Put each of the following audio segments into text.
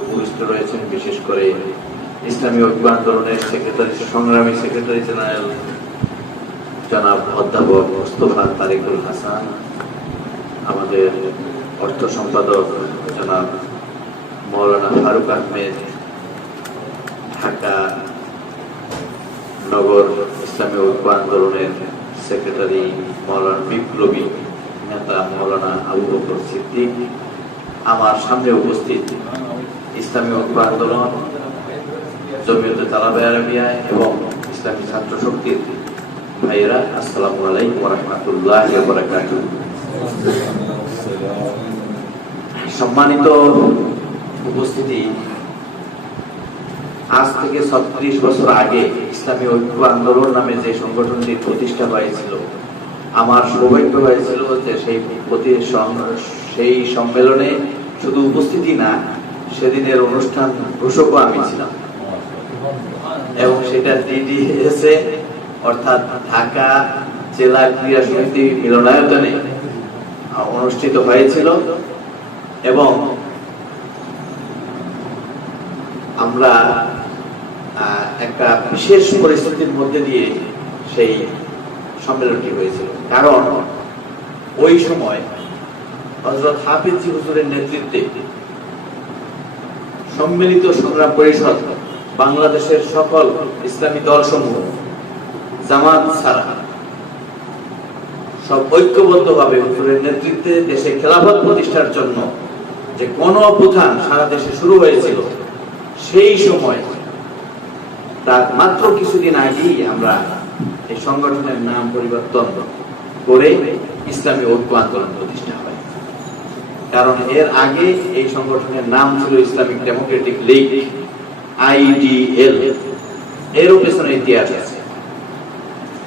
উপস্থিত রয়েছেন বিশেষ করে ইসলামী ঐক্য আন্দোলনের সংগ্রামী সেক্রেটারি জেনারেল জনাব অধ্যাপক মোস্তফা তারিকুল হাসান, আমাদের অর্থ সম্পাদক জনাব মৌলানা ফারুক আহমেদ, ঢাকা নগর ইসলামী ঐক্য আন্দোলনের সেক্রেটারি মৌলানা বিপ্লবী নেতা মৌলানা আবু বকর সিদ্দিক, আমার সামনে উপস্থিত ইসলামী ঐক্য আন্দোলন, জমিয়তে তালাবে আরাবিয়া এবং ইসলামী ছাত্র শক্তির ভাইয়েরা, আসসালামু আলাইকুম ওয়া রাহমাতুল্লাহি ওয়া বারাকাতুহু। সম্মানিত উপস্থিতি, আজ থেকে 36 বছর আগে ইসলামী ঐক্য আন্দোলন নামে যে সংগঠনটি প্রতিষ্ঠা হয়েছিল, আমার সৌভাগ্য হয়েছিল যে সেই সম্মেলনে শুধু উপস্থিতি না, সেদিনের অনুষ্ঠান ঘোষকও আমি ছিলাম এবং সেটা ডিডিএসএ অর্থাৎ ঢাকা জেলা ক্রীড়া সমিতি মিলনায়তনে অনুষ্ঠিত হয়েছিল এবং আমরা একটা বিশেষ পরিস্থিতির মধ্যে দিয়ে সেই সম্মেলনটি হয়েছিল। কারণ ওই সময় হযরত হাফিজ হুজুরের নেতৃত্বে সম্মিলিত সংগ্রাম পরিষদ বাংলাদেশের সকল ইসলামী দলসমূহ জামাত ছাড়া সব ঐক্যবদ্ধভাবে হুজুরের নেতৃত্বে দেশে খেলাফত প্রতিষ্ঠার জন্য যে গণ-অভ্যুত্থান সারা দেশে শুরু হয়েছিল, সেই সময় তার মাত্র কিছুদিন আগেই আমরা এই সংগঠনের নাম পরিবর্তন করে ইসলামী ঐক্য আন্দোলন প্রতিষ্ঠা হয়। কারণ এর আগে এই সংগঠনের নাম ছিল ইসলামিক ডেমোক্রেটিক লীগ, IDL। এরও পেছনে ইতিহাস আছে।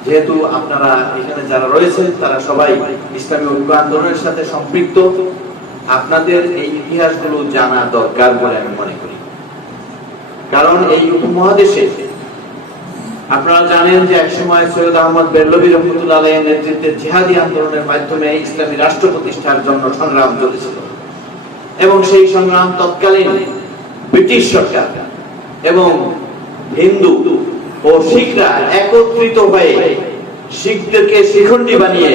যেহেতু আপনারা এখানে যারা রয়েছেন তারা সবাই ইসলামী ঐক্য আন্দোলনের সাথে সম্পৃক্ত, আপনাদের এই ইতিহাসগুলো জানা দরকার বলে আমি মনে করি। কারণ এই উপমহাদেশে আপনারা জানেন যে একসময় সৈয়দ আহমদ বেরলভী রহমতুল্লাহ আলাইহির নেতৃত্বে জিহাদি আন্দোলনের মাধ্যমে ইসলামী রাষ্ট্র প্রতিষ্ঠার জন্য সংগ্রাম চলেছিল এবং সেই সংগ্রাম তৎকালীন ব্রিটিশ সরকার এবং হিন্দু ও শিখরা একত্রিত হয়ে শিখদেরকে শিখণ্ডী বানিয়ে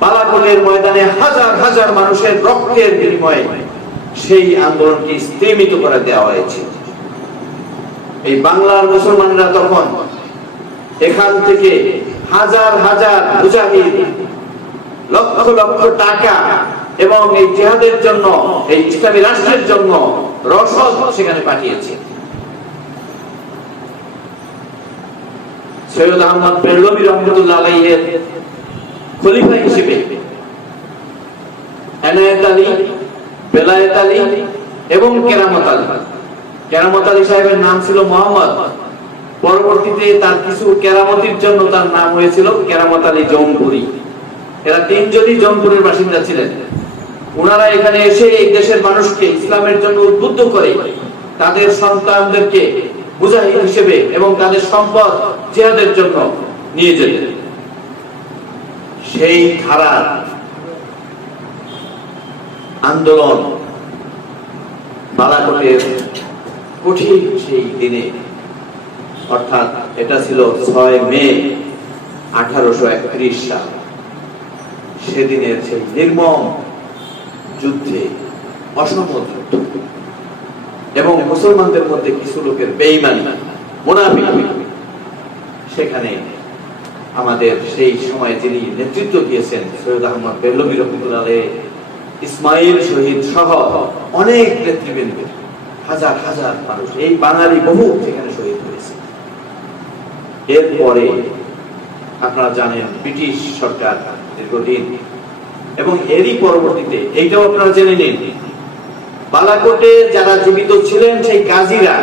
বালাকোটের ময়দানে হাজার হাজার মানুষের রক্তের বিনিময়ে সেই আন্দোলনকে স্তীমিত করে দেওয়া হয়েছে। এই বাংলার মুসলমানরা তখন এখান থেকে হাজার হাজার মুজাহিদ, লক্ষ লক্ষ টাকা এবং এই জিহাদের জন্য, এই ইসলামী রাষ্ট্রের জন্য রসদ সেখানে পাঠিয়েছে। সৈয়দ আহমদ বেরলভী রহমতুল্লাহ আলাইহির খলিফা হিসেবে এনায়েত আলী, বেলায়েত আলী এবং কেরামত আলী সাহেবের নাম ছিল মোহাম্মদ। পরবর্তীতে তার কিছু কেরামতির জন্য তার নাম হয়েছিল কেরামত আলী জৌনপুরি। এরা তিনজনই জৌনপুরের বাসিন্দা ছিলেন। ওনারা এখানে এসে এই দেশের মানুষকে ইসলামের জন্য উদ্বুদ্ধ করে তাদের সন্তানদেরকে মুজাহিদ হিসেবে এবং তাদের সম্পদ জিহাদের জন্য নিয়ে যেতেন। সেই ধারার আন্দোলন বালাকোটের কঠিন সেই দিনে, অর্থাৎ এটা ছিল 6 মে 1831 সাল, সেদিনের সেই নির্মম যুদ্ধে, অসম যুদ্ধ এবং মুসলমানদের মধ্যে কিছু লোকের বেঈমানি, মুনাফিকি, সেখানে আমাদের সেই সময় যিনি নেতৃত্ব দিয়েছেন সৈয়দ আহমদ বেরলভী রহমতুল্লাহ আলাইহি, ইসমাইল শহীদ সহ অনেক নেতৃবৃন্দ, হাজার হাজার মানুষ, এই বাঙালি বহু সেখানে শহীদ হয়েছে। এরপরে আপনারা জানেন ব্রিটিশ সরকার দীর্ঘদিন, এবং এরই পরবর্তীতে এইটাও আপনারা জেনে নিন, বালাকোটে যারা জীবিত ছিলেন সেই গাজীরা,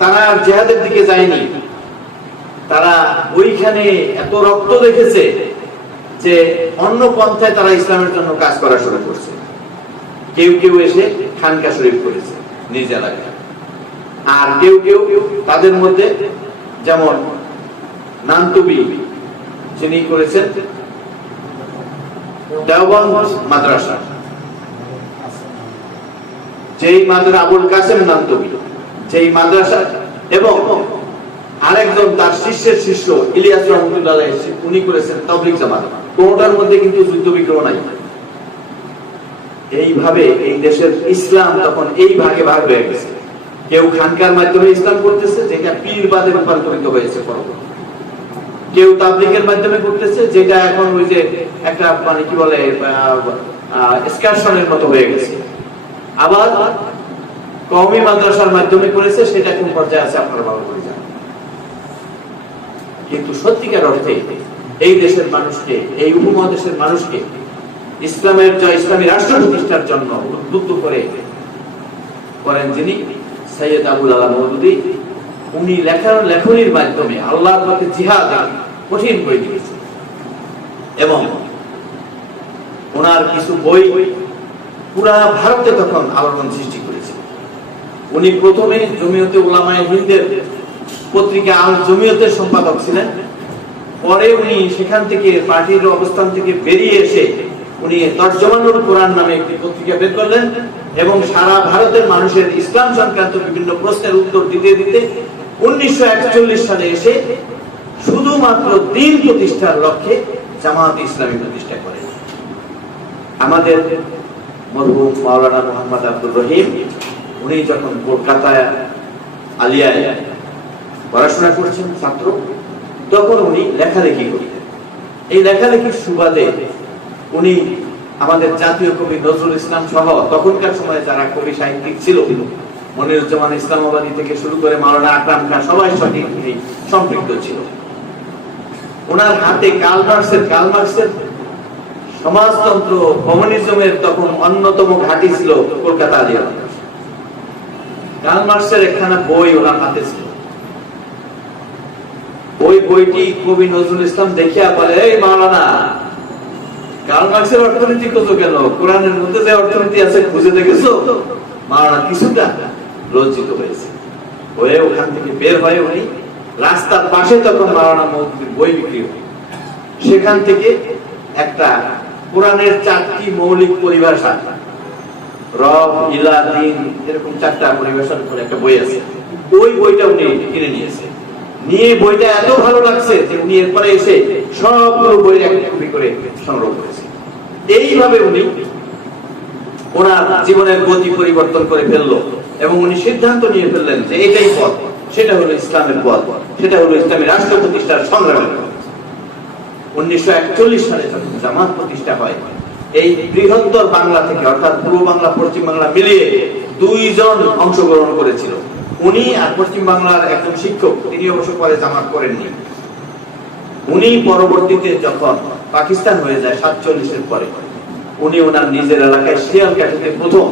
তারা জিহাদের দিকে যায়নি। তারা ওইখানে এত রক্ত দেখেছে যে অন্য পন্থায় তারা ইসলামের জন্য কাজ করা শুরু করছে। কেউ কেউ এসে খানকা শরীফ করেছে নিজ এলাকায়, আর কেউ কেউ তাদের মধ্যে যেমন নানতুবি যিনি করেছেন দেওবন্দ মাদ্রাসা, যেই মাদ্রাসা আবুল কাসেম নান্তবী, যেই মাদ্রাসা, এবং আরেকজন তার শিষ্যের শিষ্য ইলিয়াস রহমতুল্লাহ উনি করেছেন তাবলীগ জামাত। কোনটার মধ্যে কিন্তু যুদ্ধ বিগ্রহ নাই। এইভাবে এই দেশের ইসলাম তখন এই ভাগে ভাগ হয়ে গেছে। কেউ খানকার মাধ্যমে ইসলাম করতেছে, যেটা পীরবাদে রূপান্তরিত হয়েছে পরবর্তী। কেউ তাবলীগের মাধ্যমে করতেছে, যেটা এখন ওই যে একটা মানে কি বলে এক্সকারশনের মতো হয়ে গেছে। আবার কওমি মাদ্রাসার মাধ্যমে করেছে, সেটা কোন পর্যায়ে আছে আপনারা ভালো করে জানেন। কিন্তু সত্যিকার অর্থে এই দেশের মানুষকে, এই উপমহাদেশের মানুষকে ইসলামের জয়, ইসলামী রাষ্ট্র প্রতিষ্ঠার জন্য উদ্বুদ্ধ করেন যিনি সৈয়দ আবুল আলা মওদুদী। উনি লেখনির মাধ্যমে আল্লাহর পথে জিহাদ কঠিন করে দিয়েছেন, এবং ওনার কিছু বই পুরা ভারতে তখন আলোড়ন সৃষ্টি করেছে। উনি প্রথমে জমিয়তে উলামায়ে হিন্দের পত্রিকা আল জমিয়তের সম্পাদক ছিলেন। পরে উনি সেখান থেকে পার্টির অবস্থান থেকে বেরিয়ে এসে উনি তরজমানুল কোরআন নামে একটি পত্রিকা বের করলেন, এবং সারা ভারতের মানুষের ইসলাম সংক্রান্ত বিভিন্ন প্রশ্নের উত্তর দিতে দিতে 1941 সালে এসে শুধুমাত্র দ্বীন প্রতিষ্ঠার লক্ষ্যে জামাত ইসলামী প্রতিষ্ঠা করেন। আমাদের মরহুম মাওলানা মোহাম্মদ আব্দুর রহিম, উনি যখন কলকাতায় আলিয়ায় পড়াশোনা করছেন ছাত্র, তখন উনি লেখালেখি করতেন। এই লেখালেখির সুবাদে উনি আমাদের জাতীয় কবি নজরুল ইসলাম সহ তখনকার সময়ে যারা কবি সাহিত্যিক ছিল, মনিরুজ্জামান ইসলামাবাদী থেকে শুরু করে মাওলানা আকরাম খান, সবাই সঠিক সম্পৃক্ত ছিল। ওনার হাতে কার্ল মার্কসের সমাজতন্ত্র কমিউনিজমের তখন অন্যতম ঘাঁটি ছিল কলকাতা আলিয়া। কার্ল মার্কসের একখানা বই ওনার হাতে ছিল। ওই বইটি কবি নজরুল ইসলাম দেখিয়া বলে, এই মাওলানা, কার্ল মার্কসের অর্থনীতি কত কেন, কোরআনের মধ্যে যে অর্থনীতি আছে খুঁজে দেখেছো? মাওলানা কিছুটা লজ্জিত হয়েছে। হয়ে ওখান থেকে বের হয়ে উনি রাস্তার পাশে তখন মাওলানা মওদুদীর বই বিক্রি হয়, সেখান থেকে একটা কোরআনের 4টি মৌলিক পরিভাষা, রব, ইলা, দিন, এরকম 4টা পরিভাষার উপর একটা বই আছে। ওই বইটা উনি কিনে নিয়েছে। নিয়ে বইটা এত ভালো লাগছে যে উনি এরপরে এসে সবগুলো বইয়ের একটা কপি করে সংগ্রহ করেছে। এইভাবে উনি ওনার জীবনের গতি পরিবর্তন করে ফেললো, এবং উনি সিদ্ধান্ত নিয়ে ফেললেন যে এটাই পথ, সেটা হলো ইসলামের পথ, সেটা হলো ইসলামী রাষ্ট্র প্রতিষ্ঠার সংগ্রামের পথ। 1941 সালে যখন জামাত প্রতিষ্ঠা হয়, এই বৃহত্তর বাংলা থেকে, অর্থাৎ পূর্ব বাংলা পশ্চিম বাংলা মিলিয়ে 2 জন অংশগ্রহণ করেছিল। উনি আর পশ্চিম বাংলার একজন শিক্ষক, তিনি অবশ্য পরে জামাত করেননি। উনি পরবর্তীতে যখন পাকিস্তান হয়ে যায় 47-এর পরে, উনি ওনার নিজের এলাকায় শিয়ালকাঠিতে প্রথম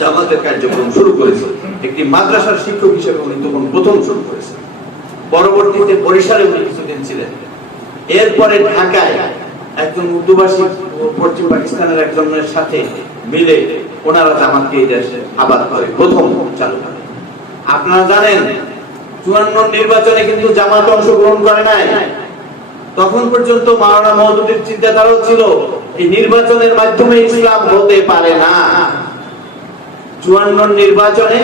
জামাতের কার্যক্রম শুরু করেছেন। একটি মাদ্রাসার শিক্ষক হিসেবে উনি তখন প্রথম শুরু করেছেন। পরবর্তীতে বরিশালে উনি কিছুদিন ছিলেন। এরপরে ঢাকায় একজন উর্দুভাষী পশ্চিম পাকিস্তানের একজনের সাথে মিলে ওনারা জামাতকে এই দেশে আবাদ করে, প্রথম চালু করে। আপনারা জানেন 54 নির্বাচনে কিন্তু জামাত অংশগ্রহণ করে নাই। তখন পর্যন্ত মাওলানা মওদুদীর চিন্তাধারা ছিল এই নির্বাচনের মাধ্যমে ইসলাম হতে পারে না। 54 নির্বাচনে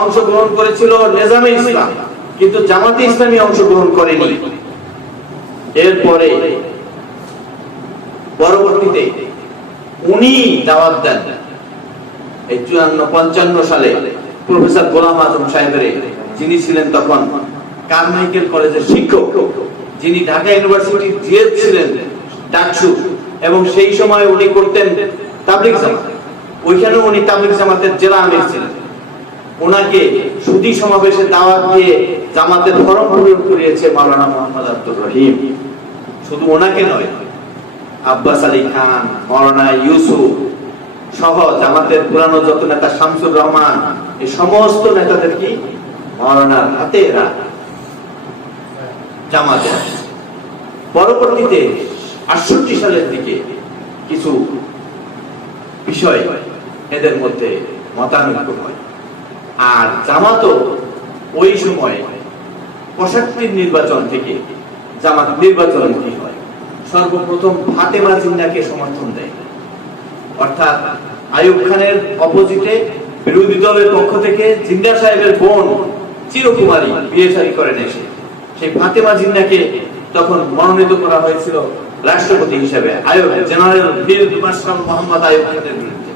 অংশগ্রহণ করেছিল নিজামে ইসলাম, কিন্তু জামাতে ইসলামী অংশগ্রহণ করেনি। এরপরে পরবর্তীতে উনি দাওয়াত দেন এই 54-55 সালে প্রফেসর গোলাম আজম সাহেবের, যিনি ছিলেন তখন কারমাইকেল কলেজের শিক্ষক, যিনি ঢাকা ইউনিভার্সিটির জিএস ছিলেন ডাকসু, এবং সেই সময় উনি করতেন তাবলীগ জামাত। ওইখানেও উনি তাবলীগ জামাতের জেলা আমির ছিলেন। ওনাকে সুধী সমাবেশে দাওয়াত দিয়ে জামাতের ফরম পূরণ করিয়েছে মাওলানা মোহাম্মদ আব্দুর রহিম। শুধু ওনাকে নয়, আব্বাস আলী খান, মাওলানা ইউসুফ সহ জামাতের পুরানো যত নেতা, শামসুর রহমান, এই সমস্ত নেতাদের কি মাওলানার হাতে এরা জামাতে। পরবর্তীতে 68 সালের দিকে কিছু বিষয় এদের মধ্যে মতানৈক্য হয়, আর জামাতও ওই সময় 65 নির্বাচন থেকে জামাত নির্বাচন কি হয়, সর্বপ্রথম ফাতেমা জিন্নাহকে সমর্থন দেয়। অর্থাৎ আইয়ুব খানের অপোজিটে বিরোধী দলের পক্ষ থেকে জিন্না সাহেবের বোন চিরকুমারী বিয়ে শাদী করেন এসে সেই ফাতেমা জিন্নাকে তখন মনোনীত করা হয়েছিল রাষ্ট্রপতি হিসেবে Ayub general field marshal Mohammad Ayub খানের বিরুদ্ধে।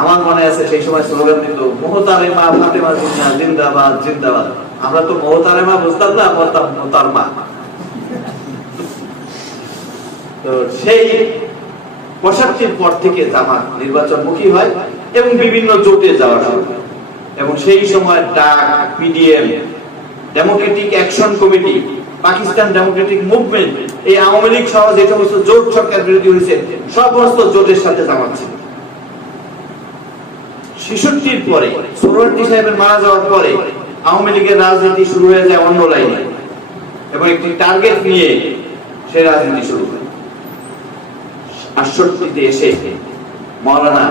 আমার মনে আছে সেই সময় স্লোগান দিত মোহতারেমা ফাতেমা জিন্না জিন্দাবাদ জিন্দাবাদ। আমরা তো মোহতারেমা বুঝতাম না, বলতাম মোহতারমা। তো সেই ৬৫ পর থেকে জামাত নির্বাচনমুখী হয় এবং বিভিন্ন জোটে যাওয়া শুরু হয়। এবং সেই সময় ডাক, PDM, Democratic action committee, Pakistan Democratic movement, এই আওয়ামী লীগ সহ যে সমস্ত জোট সরকার বিরোধী হয়েছে সমস্ত জোটের সাথে জামাত ছিল। ৬৬ পরে সোহরাওয়ার্দী সাহেবের মারা যাওয়ার পরে আওয়ামী লীগের রাজনীতি শুরু হয়ে যায় অন্য লাইনে এবং একটি টার্গেট নিয়ে সেই রাজনীতি শুরু হয়। ৬৮-তে এসে মাওলানা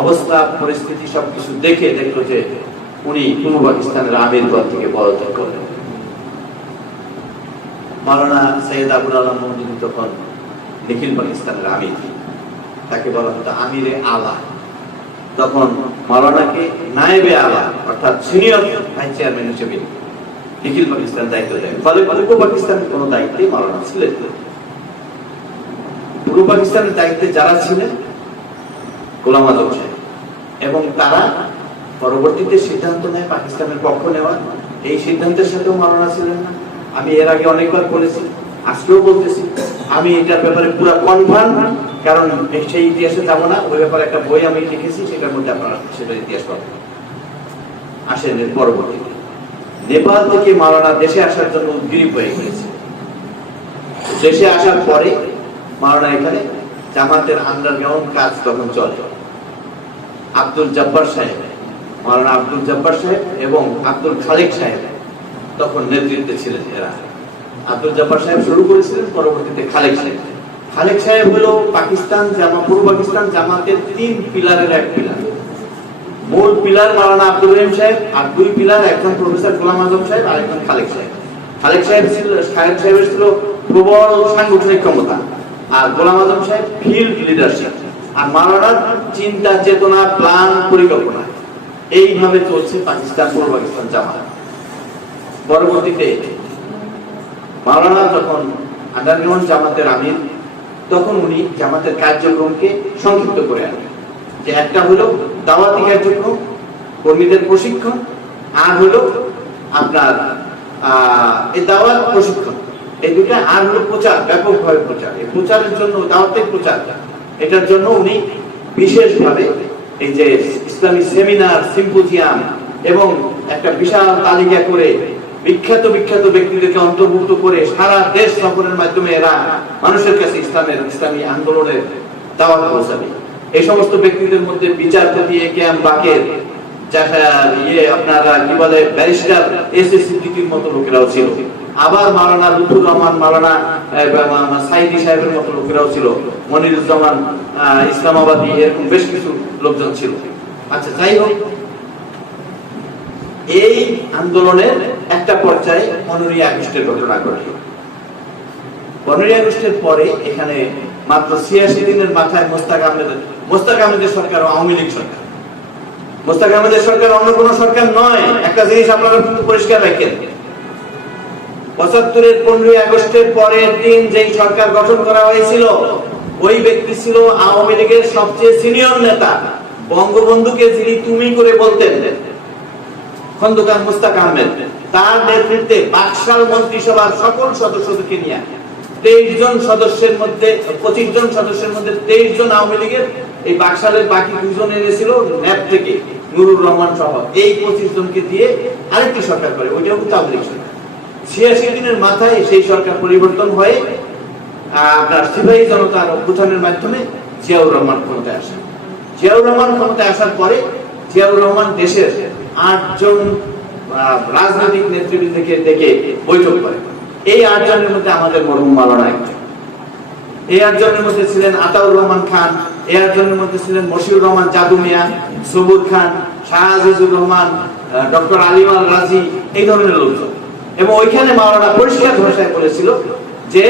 অবস্থা পরিস্থিতি সবকিছু দেখে দেখলো যে উনি পূর্ব পাকিস্তানের আমির পদ থেকে পদত্যাগ করেন। মাওলানা সৈয়দ আবুল আলম মওদুদী তখন নিখিল পাকিস্তানের আমির, তাকে বলা হতো আমিরে আলা। তখন মাওলানাকে নায়েবে আলা অর্থাৎ সিনিয়র ভাইস চেয়ারম্যান হিসেবে নিখিল পাকিস্তান দায়িত্ব দেয়। ফলে পূর্ব পাকিস্তানের কোনো দায়িত্বে মাওলানা ছিলেন না। পূর্ব পাকিস্তানের দায়িত্বে যারা ছিলেন গোলাম আজম সাহেব, এবং তারা পরবর্তীতে সিদ্ধান্ত নেয় পাকিস্তানের পক্ষ নেওয়ার। এই সিদ্ধান্তের সাথেও মাওলানা ছিলেন না। আমি এর আগে অনেকবার বলেছি, আজকেও বলতেছি, আমি এটার ব্যাপারে পুরো কনফার্ম, কারণ সেই ইতিহাসে যাবো না। ওই ব্যাপারে একটা বই আমি লিখেছি, সেটার মধ্যে আপনারা সেটার ইতিহাস পাবেন। আসেন এর পরবর্তীতে নেপাল থেকে মাওলানা দেশে আসার জন্য উদ্গ্রীব হয়ে গিয়েছে। দেশে আসার পরে মাওলানা এখানে জামাতের আন্ডারগ্রাউন্ড কাজ তখন চলে। আব্দুল জব্বার সাহেব, মাওলানা আব্দুল জব্বার সাহেব এবং আব্দুল খালেক সাহেব তখন নেতৃত্বে ছিলেন। এরা আব্দুল জব্বার সাহেব শুরু করেছিলেন, পরবর্তীতে খালেক সাহেব। খালেক সাহেব হলো পাকিস্তান পূর্ব পাকিস্তান জামাতের ৩ পিলারের এক পিলার। মূল পিলার মাওলানা আব্দুল রহিম সাহেব, আর 2 পিলার, একজন প্রফেসর গোলাম আজম সাহেব আর একজন খালেক সাহেব। খালেক সাহেবের ছিল প্রবল সাংগঠনিক ক্ষমতা, আর গোলাম আজম সাহেব ফিল্ড লিডারশিপ, আর মাওলানার চিন্তা চেতনা, প্ল্যান, পরিকল্পনা। এইভাবে চলছে পাকিস্তান পূর্ব পাকিস্তান জামাত। পরবর্তীতে মাওলানা যখন আন্ডারগ্রাউন্ড জামাতের আমির, তখন উনি জামাতের কার্যক্রমকে সংক্ষিপ্ত করে আনেন। যে একটা হলো দাওয়াতি কার্যক্রম, কর্মীদের প্রশিক্ষণ, আর হলো আপনার এই দাওয়াত প্রশিক্ষণ, এই দুটা, আর হলো প্রচার, ব্যাপকভাবে প্রচার। এই প্রচারের জন্য, দাওয়াতের প্রচার, এটার জন্য উনি বিশেষভাবে এই যে ইসলামী সেমিনার, সিম্পোজিয়াম এবং একটা বিশাল তালিকা করে বিখ্যাত ব্যক্তিদেরকে অন্তর্ভুক্ত করে সারা দেশ সফরের মাধ্যমে এরা মানুষের কাছে ইসলামী আন্দোলনের দাওয়াত পৌঁছাবে। এই সমস্ত ব্যক্তিদের মধ্যে বিচারপতি এ কে এম বাকের, আপনারা কি বলে ব্যারিস্টার এস এ সিদ্দিকীর মতো লোকেরাও ছিল। আবার মাওলানা লুৎফুর রহমান, মাওলানা সাইদি সাহেবের মতো লোকেরাও ছিল, মনিরুজ্জামান ইসলামাবাদী, এরকম বেশ কিছু লোকজন ছিল। আচ্ছা, যাই হোক, এই আন্দোলনের একটা পর্যায়ে 15ই আগস্টের ঘটনা ঘটে। 15ই আগস্টের পরে এখানে মাত্র ৮৬ দিনের মাথায় মোস্তাক আহমেদের সরকার, আওয়ামী লীগ সরকার। মোস্তাক আহমেদের সরকার অন্য কোন সরকার নয়। একটা জিনিস আপনারা কিন্তু পরিষ্কার রাখেন, ৭৫-এর 15ই আগস্টের পরের দিন যেই সরকার গঠন করা হয়েছিল, ওই ব্যক্তি ছিল আওয়ামী লীগের সবচেয়ে সিনিয়র নেতা, বঙ্গবন্ধুকে যিনি তুমি করে বলতেন, খন্দকার মোস্তাক আহমেদ। তার নেতৃত্বে বাকশাল মন্ত্রিসভার সকল সদস্যদেরকে নিয়ে 23 জন সদস্যের মধ্যে 25 জন সদস্যের মধ্যে 23 জন আওয়ামী লীগের, এই বাকশালের বাকি 2 জন এনেছিল ন্যাপ থেকে, নুরুর রহমান সহ। এই 25 জনকে দিয়ে আরেকটি সরকার করে, ওইটাও কিন্তু আওয়ামী লীগ সরকার। ৮৬ দিনের মাথায় সেই সরকার পরিবর্তন হয়ে আপনার সিপাহী জনতার অভ্যুত্থানের মাধ্যমে জিয়াউর রহমান ক্ষমতায় আসেন। জিয়াউর রহমান ক্ষমতায় আসার পরে জিয়াউর রহমান দেশের 8 জন রাজনৈতিক নেতৃবৃন্দকে ডেকে বৈঠক করে। এই 8 জনের মধ্যে আমাদের মরহুম মাওলানা একজন। এই 8 জনের মধ্যে ছিলেন আতাউর রহমান খান, এই 8 জনের মধ্যে ছিলেন মশিউর রহমান জাদু মিয়া, সবুর খান, শাহ আজিজুর রহমান, ডক্টর আলিমাল রাজি, এই ধরনের লোকজন। এবং ওইখানে মাওলানা পরিষ্কার ভাষায় বলেছিল যে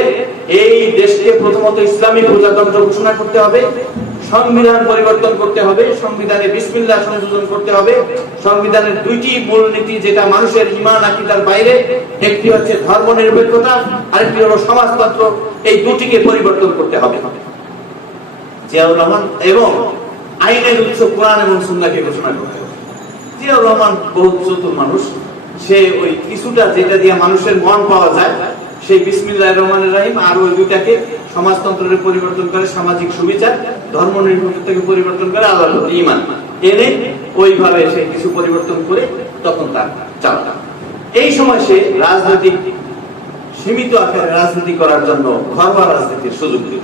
এই দেশকে প্রথমত ইসলামী প্রজাতন্ত্র ঘোষণা করতে হবে, সংবিধান পরিবর্তন করতে হবে, সংবিধানে বিসমিল্লাহ সংশোধন করতে হবে। সংবিধানের দুইটি মূলনীতি, যেটা মানুষের ঈমান আকীদার বাইরে, একটি হচ্ছে ধর্মনিরপেক্ষতা, আরেকটি হলো সমাজতন্ত্র, এই দুটিকে পরিবর্তন করতে হবে। জিয়াউর রহমান এবং আইনের উৎস কোরআন এবং সুন্নাহকে ঘোষণা করতে হবে। জিয়াউর রহমান বহুত চতুর মানুষ, সে ওই কিছুটা যেটা দিয়ে মানুষের মন পাওয়া যায়, সেই বিসমিল্লাহির রহমানির রহিম আর ওই দুইটাকে সমাজতন্ত্রের পরিবর্তন করে সামাজিক সুবিচার, ধর্মনিরপেক্ষতাকে পরিবর্তন করে আল্লাহর প্রতি ঈমান এনে ওইভাবে সে কিছু পরিবর্তন করে তখন তার চালাটা। এই সময় সে রাজনৈতিক সীমিত আকারে রাজনীতি করার জন্য ঘরোয়া রাজনীতির সুযোগ দিল।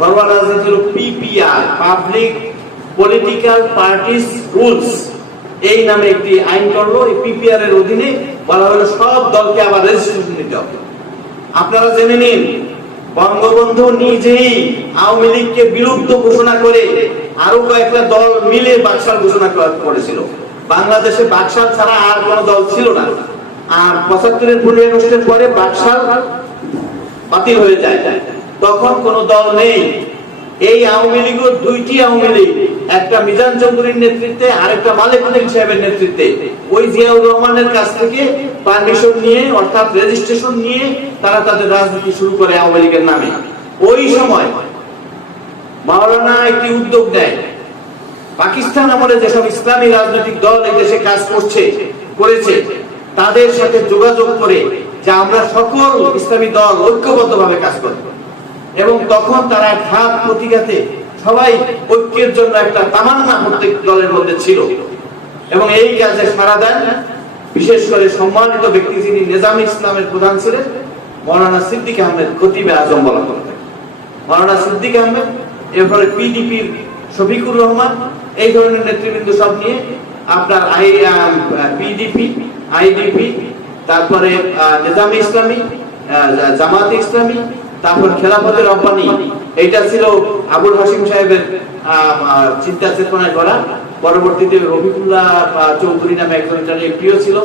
ঘরোয়া রাজনীতি হলো PPR, public political parties rules, এই নামে একটি আইন করলো। এই পিপিআর এর অধীনে বলা হলো সব দলকে আবার রেজিস্ট্রেশন নিতে হবে। আপনারা জেনে নিন, বঙ্গবন্ধু নিজেই আওয়ামী লীগকে বিলুপ্ত ঘোষণা করে আরো কয়েকটা দল মিলে বাকশাল ঘোষণা করেছিল। বাংলাদেশে বাকশাল ছাড়া আর কোন দল ছিল না। আর ৭৫-এর ভুলে নষ্টের পরে বাকশাল বাতিল হয়ে যায়, তখন কোন দল নেই। এই আওয়ামী লীগের দুইটি আওয়ামী লীগ, একটা মিজান চৌধুরীর নেতৃত্বে, আরেকটা মালেক উদ্দিন সাহেবের নেতৃত্বে, ওই জিয়াউর রহমানের কাছ থেকে পারমিশন নিয়ে, অর্থাৎ রেজিস্ট্রেশন নিয়ে তারা তাদের রাজনীতি শুরু করে আওয়ামী লীগের নামে। ওই সময় মাওলানা একটি উদ্যোগ নেয়, পাকিস্তান আমলে যেসব ইসলামী রাজনৈতিক দল এই দেশে কাজ করেছে তাদের সাথে যোগাযোগ করে যে আমরা সকল ইসলামী দল ঐক্যবদ্ধভাবে কাজ করব। এবং তখন তারা ঘাত প্রতিঘাতে সবাই ঐক্যের জন্য একটা তামান্না প্রত্যেক দলের মধ্যে ছিল। এবং এই কাজে সাড়া দেন বিশেষ করে সম্মানিত ব্যক্তি, যিনি নিজামে ইসলামের প্রধান ছিলেন, মাওলানা সিদ্দিক আহমেদ খতিবে আজম বলা হতো। মাওলানা সিদ্দিক আহমেদ, এরপরে পিডিপির শফিকুর রহমান, এই ধরনের নেতৃবৃন্দ সব নিয়ে আপনার পিডিপি, আইডিপি, তারপরে নিজামে ইসলামী, জামাতে ইসলামী, তারপর খেলাফতে রব্বানী, এইটা ছিল আবুল হাশিম সাহেবের চিন্তা চেতনায় করা। পরবর্তীতে রফিকুল্লাহ চৌধুরী নামে একজন প্রিয় ছিল,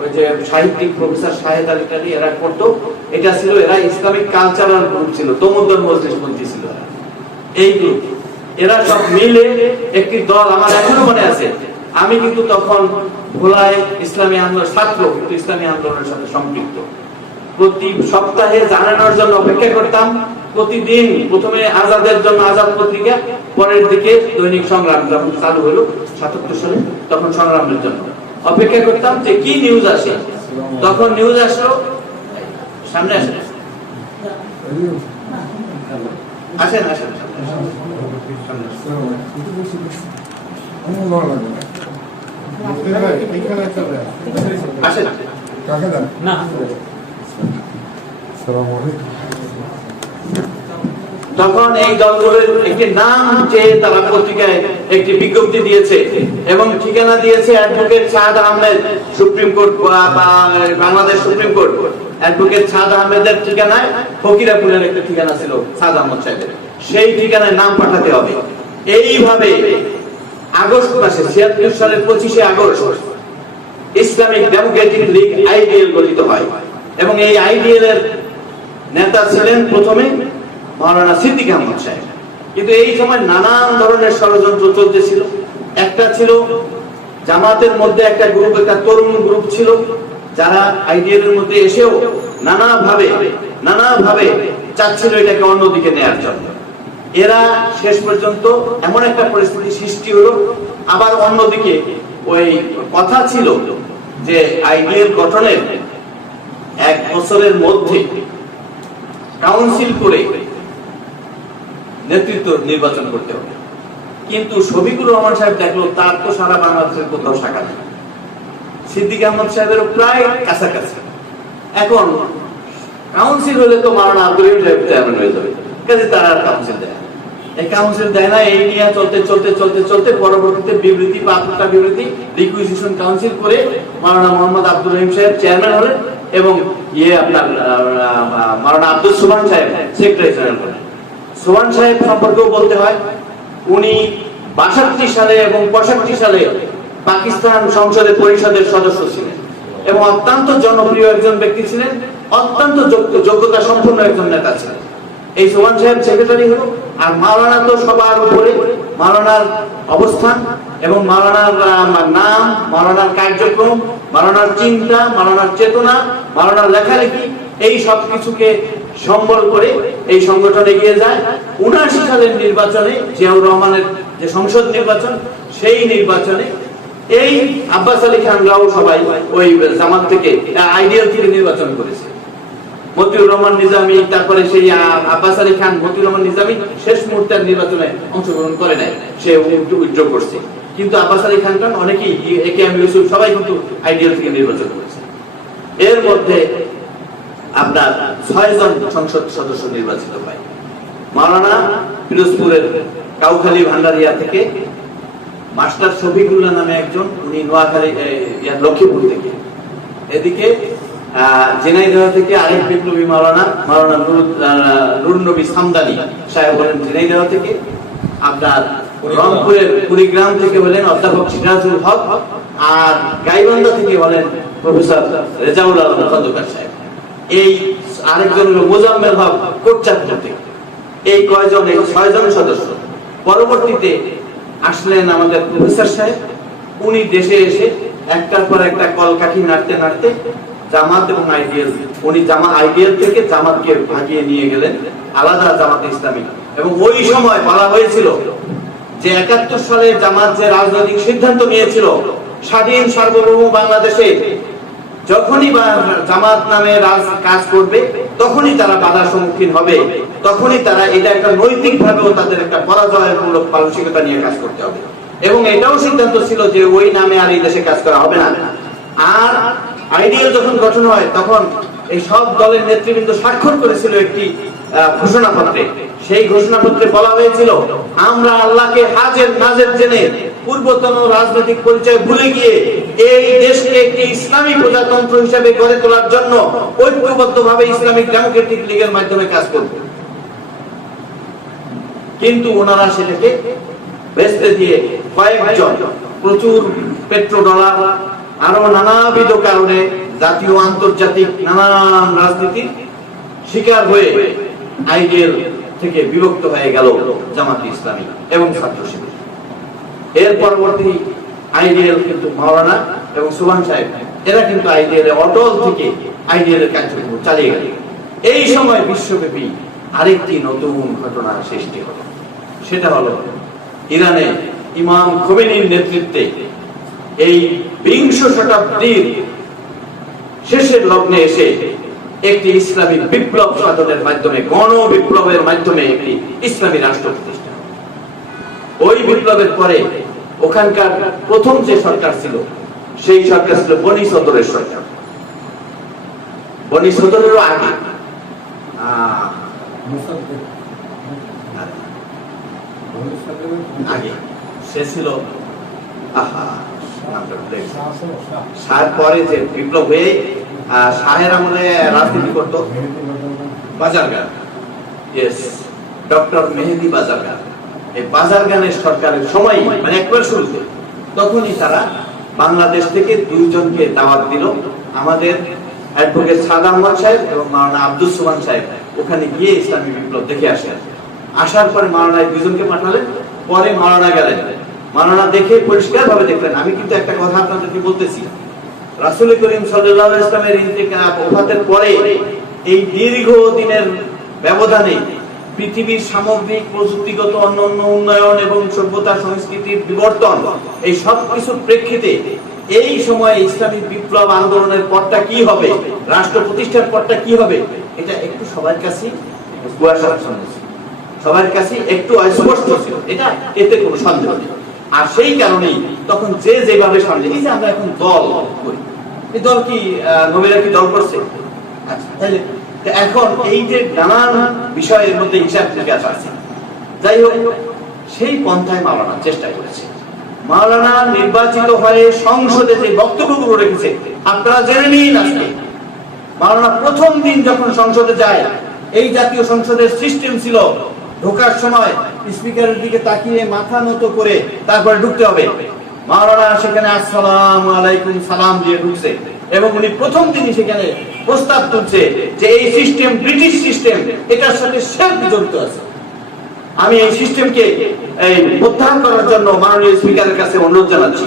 ওই যে সাহিত্যিক প্রফেসর শাহেদ আলী টালি, এরা করতো। এটা ছিল, এরা ইসলামিক কালচারাল গ্রুপ ছিল, তমুদ্দুল মজলিসপন্থী ছিল এই গ্রুপ। এরা সব মিলে একটি দল, আমার এখনো মনে আছে, আমি কিন্তু তখন ভোলায় ইসলামী আন্দোলন ছাত্র, কিন্তু ইসলামী আন্দোলনের সাথে সম্পৃক্ত। প্রতি সপ্তাহে জানানোর জন্য অপেক্ষা করতাম। প্রতিদিন প্রথমে আজাদের জন্য আজাদ পত্রিকা, পরের দিকে দৈনিক সংগ্রাম যখন চালু হলো ৭৭ সালে, তখন সংগ্রামের জন্য অপেক্ষা করতাম যে কি নিউজ আসে। তখন নিউজ আসলো, সামনে আসেন আসেন আসেন তখন এই দলগুলোর একটি নাম চেয়ে তারা পত্রিকায় একটি বিজ্ঞপ্তি দিয়েছে এবং ঠিকানা দিয়েছে advocate Saad Ahmed, supreme court, Bangladesh supreme court. Advocate Saad আহমেদের ঠিকানায় ফকিরাপুরের একটা ঠিকানা ছিল সাদ আহমদ সাহেবের, সেই ঠিকানায় নাম পাঠাতে হবে। এইভাবে আগস্ট মাসে ৭৬ সালের ২৫শে August Islamic Democratic League IDL গঠিত হয় এবং এই আইডিএল এর নেতা ছিলেন প্রথমে মাওলানা সিদ্দিক আহমদ সাহেব। কিন্তু এই সময় নানান ধরনের ষড়যন্ত্র চলতেছিল। একটা ছিল জামাতের মধ্যে একটা গ্রুপ, একটা তরুণ গ্রুপ ছিল, যারা আইডিএল এর মধ্যে এসেও নানাভাবে চাচ্ছিল এটাকে অন্যদিকে নেয়ার জন্য। এরা শেষ পর্যন্ত এমন একটা পরিস্থিতি সৃষ্টি হলো। আবার অন্যদিকে ওই কথা ছিল যে আইডিএল গঠনের ১ বছরের মধ্যে কাউন্সিল করে নেতৃত্ব নির্বাচন করতে হবে। কিন্তু শফিকুর রহমান সাহেব দেখলো তার তো সারা বাংলাদেশের কোথাও শাখা নেই, সিদ্দিক আহমদ সাহেবেরও প্রায় কাছাকাছি। এখন কাউন্সিল হলে তো মাওলানা আব্দুল রহিম সাহেব চেয়ারম্যান হয়ে যাবে, কাজে তারা আর কাউন্সিল দেয় না। এই কাউন্সিল দেয় না, এই নিয়ে চলতে পরবর্তীতে বিবৃতি বা আত্মতা বিবৃতি রিকুইজিশন কাউন্সিল করে মাওলানা মোহাম্মদ আব্দুল রহিম সাহেব চেয়ারম্যান হলেন এবং আপনার মাওলানা আব্দুল সুবহান সাহেব সেক্রেটারি জেনারেল হলেন। সুবহান সাহেব সম্পর্কেও বলতে হয়, উনি ৬২ সালে এবং ৬৫ সালে পাকিস্তান সংসদের পরিষদের সদস্য ছিলেন এবং অত্যন্ত জনপ্রিয় একজন ব্যক্তি ছিলেন, অত্যন্ত যোগ্যতা সম্পন্ন একজন নেতা ছিলেন। এই সুবহান সাহেব সেক্রেটারি হলো, আর মাওলানা তো সবার উপরে মাওলানার অবস্থান এবং মাওলানার নাম, মাওলানার কার্যক্রম, মাওলানার চিন্তা, মাওলানার চেতনা, মাওলানার লেখালেখি, এই সব কিছুকে সম্বল করে এই সংগঠন এগিয়ে যায়। ৭৯ সালের নির্বাচনে, জিয়াউর রহমানের যে সংসদ নির্বাচন, সেই নির্বাচনে এই আব্বাস আলী খানরাও সবাই ওই জামাত থেকে, আইডিয়াল থেকে নির্বাচন করেছে। মতিউর রহমান নিজামী, তারপরে সেই আব্বাস আলী খান, মতিউর রহমান নিজামী শেষ মুহূর্তের নির্বাচনে অংশগ্রহণ করে নাই, সে উইথড্র করছে। কিন্তু আব্বাস আলী খান অনেকেই, একেএম ইউসুফ, সবাই কিন্তু আইডিয়াল থেকে নির্বাচন করেছে। এর মধ্যে আপনার ৬ জন সংসদ সদস্য নির্বাচিত হয়। মাওলানা পিরোজপুরের কাউখালী ভান্ডারিয়া থেকে, মাস্টার শফিকুল্লাহ নামে একজন, উনি নোয়াখালী লক্ষ্মীপুর থেকে, এদিকে ঝিনাইদহ থেকে আরেক বিপ্লবী মাওলানা নুর নবী সামদানি সাহেব হলেন ঝিনাইদহ থেকে। আপনার রংপুরের কুড়িগ্রাম থেকে হলেন অধ্যাপক সিরাজুল হক, আর গাইবান্ধা থেকে হলেন প্রফেসর রেজাউল আলম খন্দকার সাহেব। এই আরেকজন হল মোজাম্মেল হক কোটচাঁদপুর থেকে। এই কয়জন, এই ৬ জন সদস্য। পরবর্তীতে আসলেন আমাদের প্রফেসর সাহেব। উনি দেশে এসে একটার পর একটা কলকাঠি নাড়তে নাড়তে জামাত এবং আইডিয়াল, উনি আইডিয়াল থেকে জামাতকে ভাগিয়ে নিয়ে গেলেন আলাদা জামাত ইসলামী। এবং ওই সময় বলা হয়েছিল যে ৭১ সালে জামাত যে রাজনৈতিক সিদ্ধান্ত নিয়েছিল, স্বাধীন সার্বভৌম বাংলাদেশে যখনই জামাত নামে কাজ করবে, তখনই তারা বাধার সম্মুখীন হবে, তখনই তারা, এটা একটা নৈতিক ভাবেও তাদের একটা পরাজয়মূলক মানসিকতা নিয়ে কাজ করতে হবে। এবং এটাও সিদ্ধান্ত ছিল যে ওই নামে আর এই দেশে কাজ করা হবে না। আর আইডিয়াল যখন গঠন হয়, তখন এই সব দলের নেতৃবৃন্দ স্বাক্ষর করেছিল একটি ঘোষণাপত্রে। সেই ঘোষণাপত্রে বলা হয়েছিল, আমরা আল্লাহকে হাজের নাজের জেনে পূর্বতন রাজনৈতিক পরিচয় ভুলে গিয়ে এই দেশকে একটি ইসলামী প্রজাতন্ত্র হিসেবে গড়ে তোলার জন্য ঐক্যবদ্ধভাবে ইসলামিক ডেমোক্রেটিক লীগের মাধ্যমে কাজ করব। কিন্তু ওনারা সেটাকে বেচতে দিয়ে কয়েকজন প্রচুর পেট্রোডলার, আরো নানাবিধ কারণে জাতীয় আন্তর্জাতিক নানান রাজনীতির শিকার হয়ে আইডিয়াল থেকে বিভক্ত হয়ে গেল জামাত ইসলামী এবং ছাত্র শিবির। এর পরবর্তী আইডিয়াল কিন্তু মাওলানা এবং সুবহান সাহেব, এরা কিন্তু আইডিয়ালে অটল থেকে আইডিয়ালের কার্যক্রম চালিয়ে গেল। এই সময় বিশ্বব্যাপী আরেকটি নতুন ঘটনার সৃষ্টি হলো। সেটা হলো ইরানে ইমাম খোমেনির নেতৃত্বে এই ২০ শতাব্দীর শেষের লগ্নে এসে একটি ইসলামী বিপ্লব সাধনের মাধ্যমে, গণ বিপ্লবের মাধ্যমে একটি ইসলামী রাষ্ট্র প্রতিষ্ঠা। ওই বিপ্লবের পরে ওখানকার প্রথম যে সরকার ছিল, সেই সরকার ছিল বনি সদরের সরকার। বনি সদরেরও আগে সে ছিল শাহের পরে যে বিপ্লব হয়ে শাহের আমলে রাজনীতি করতো বাজারগান, ডক্টর মেহেদি বাজারগান। এই বাজারগানের সরকারের সময়, মানে একবার শুরুতে, তখনই তারা বাংলাদেশ থেকে 2 জনকে দাওয়াত দিল। আমাদের অ্যাডভোকেট সাদ আহমদ সাহেব এবং মাওলানা আব্দুল সুবহান সাহেব ওখানে গিয়ে ইসলামী বিপ্লব দেখে আসেন। আসার পরে মাওলানা 2 জনকে পাঠালেন। পরে মাওলানা গেলেন। মাওলানা দেখে পরিষ্কার ভাবে দেখলেন, আমি কিন্তু একটা কথা আপনাদেরকে বলতেছি, রাসূল করিম সাল্লাল্লাহু আলাইহি ওয়াসাল্লামের ইন্তেকাল, ওফাতের পরে এই দীর্ঘ দিনের ব্যবধানে পৃথিবীর সামগ্রিক প্রযুক্তিগত অন্যান্য উন্নয়ন এবং সভ্যতা সংস্কৃতির বিবর্তন, এই সব কিছুর প্রেক্ষিতে এই সময় ইসলামী বিপ্লব আন্দোলনের পথটা কি হবে, রাষ্ট্র প্রতিষ্ঠার পথটা কি হবে, এটা একটু সবার কাছে কুয়াশাচ্ছন্ন ছিল, সবার কাছে একটু অস্পষ্ট ছিল। এটা, এতে কোনো সন্দেহ নেই। আর সেই কারণেই তখন যে যেভাবে সামনে, এই যে আমরা এখন দল করি, এই দল কি নবীরা কি দল করছে? আচ্ছা, তাহলে এখন এই যে নানান বিষয়ের মধ্যে হিসাব নিকাশ আছে, যাই হোক, সেই পন্থায় মাওলানা চেষ্টা করেছে। মাওলানা নির্বাচিত হয়ে সংসদে যে বক্তব্যগুলো রেখেছে আপনারা জেনে নিন। আজকে মাওলানা প্রথম দিন যখন সংসদে যায়, এই জাতীয় সংসদের সিস্টেম ছিল ঢোকার সময় স্পিকারের দিকে তাকিয়ে মাথা নত করে তারপরে ঢুকতে হবে। মাওলানা সেখানে আসসালামু আলাইকুম সালাম দিয়ে ঢুকছে এবং উনি প্রথম দিনই সেখানে প্রস্তাব তুলছে যে এই সিস্টেম ব্রিটিশ সিস্টেম, এটার সাথে শিরক জড়িত আছে। আমি এই সিস্টেমকে প্রত্যাহার করার জন্য মাননীয় স্পিকারের কাছে অনুরোধ জানাচ্ছি।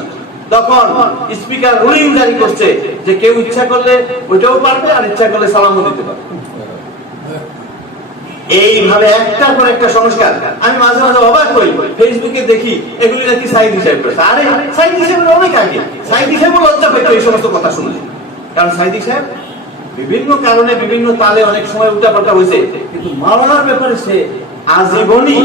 তখন স্পিকার রুলিং জারি করছে যে কেউ ইচ্ছা করলে ওইটাও পারবে, আর ইচ্ছা করলে সালামও দিতে পারবে। এইভাবে একটার পর একটা সংস্কার। আমি মাঝে মাঝে অবাক হই, ফেসবুকে দেখি এগুলি নাকি সাইদি সাহেব করেছে। আরে সাইদি সাহেবের অনেক আগে, সাইদি সাহেব লজ্জা পেত এই সমস্ত কথা শুনলে। কারণ সাইদি সাহেব বিভিন্ন কারণে বিভিন্ন তালে অনেক সময় উল্টাপাল্টা হয়েছে, কিন্তু মাওলানার ব্যাপারে সে আজীবনই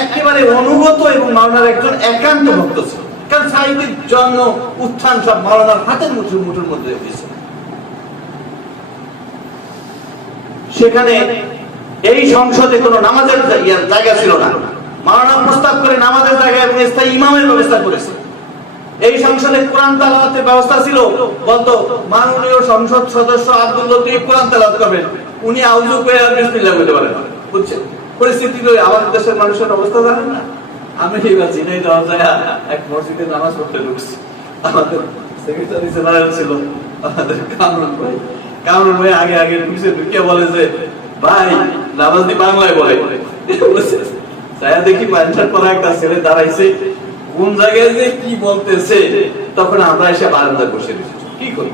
একেবারে অনুগত এবং মাওলানার একজন একান্ত ভক্ত ছিল। কারণ সাইদির জন্ম উত্থান সব মাওলানার হাতের মুঠোর মধ্যে হয়েছে। সেখানে এই সংসদে কোনো নামাজের জায়গা ছিল না। মাওলানা প্রস্তাব করে নামাজের জায়গায় এবং স্থায়ী ইমামের ব্যবস্থা করেছে। এই সংসদে কোরআন তেলাওয়াতের ব্যবস্থা ছিল, বলতো মাননীয় সংসদ সদস্য আব্দুল লতিফ কোরআন তেলাওয়াত করবেন, উনি আউযু করে আর বিসমিল্লাহ বলতে পারেন না। বুঝছেন পরিস্থিতি? আমাদের দেশের মানুষের অবস্থা জানেন না। আমি ঝিনাইদহ এক মসজিদে নামাজ পড়তে ঢুকছি, আমাদের সেক্রেটারি জেনারেল ছিল আমাদের কামরুল ভাই আগে আগে ঢুকছে, ঢুকে বলে যে ভাই নামাজ দি বাংলায় বলে। দেখি প্যান্ট পরা একটা ছেলে দাঁড়াইছে, কোন জায়গায় যে কি বলতেছে। তখন আমরা এসে বারান্দা বসে রেখেছি, কি করি।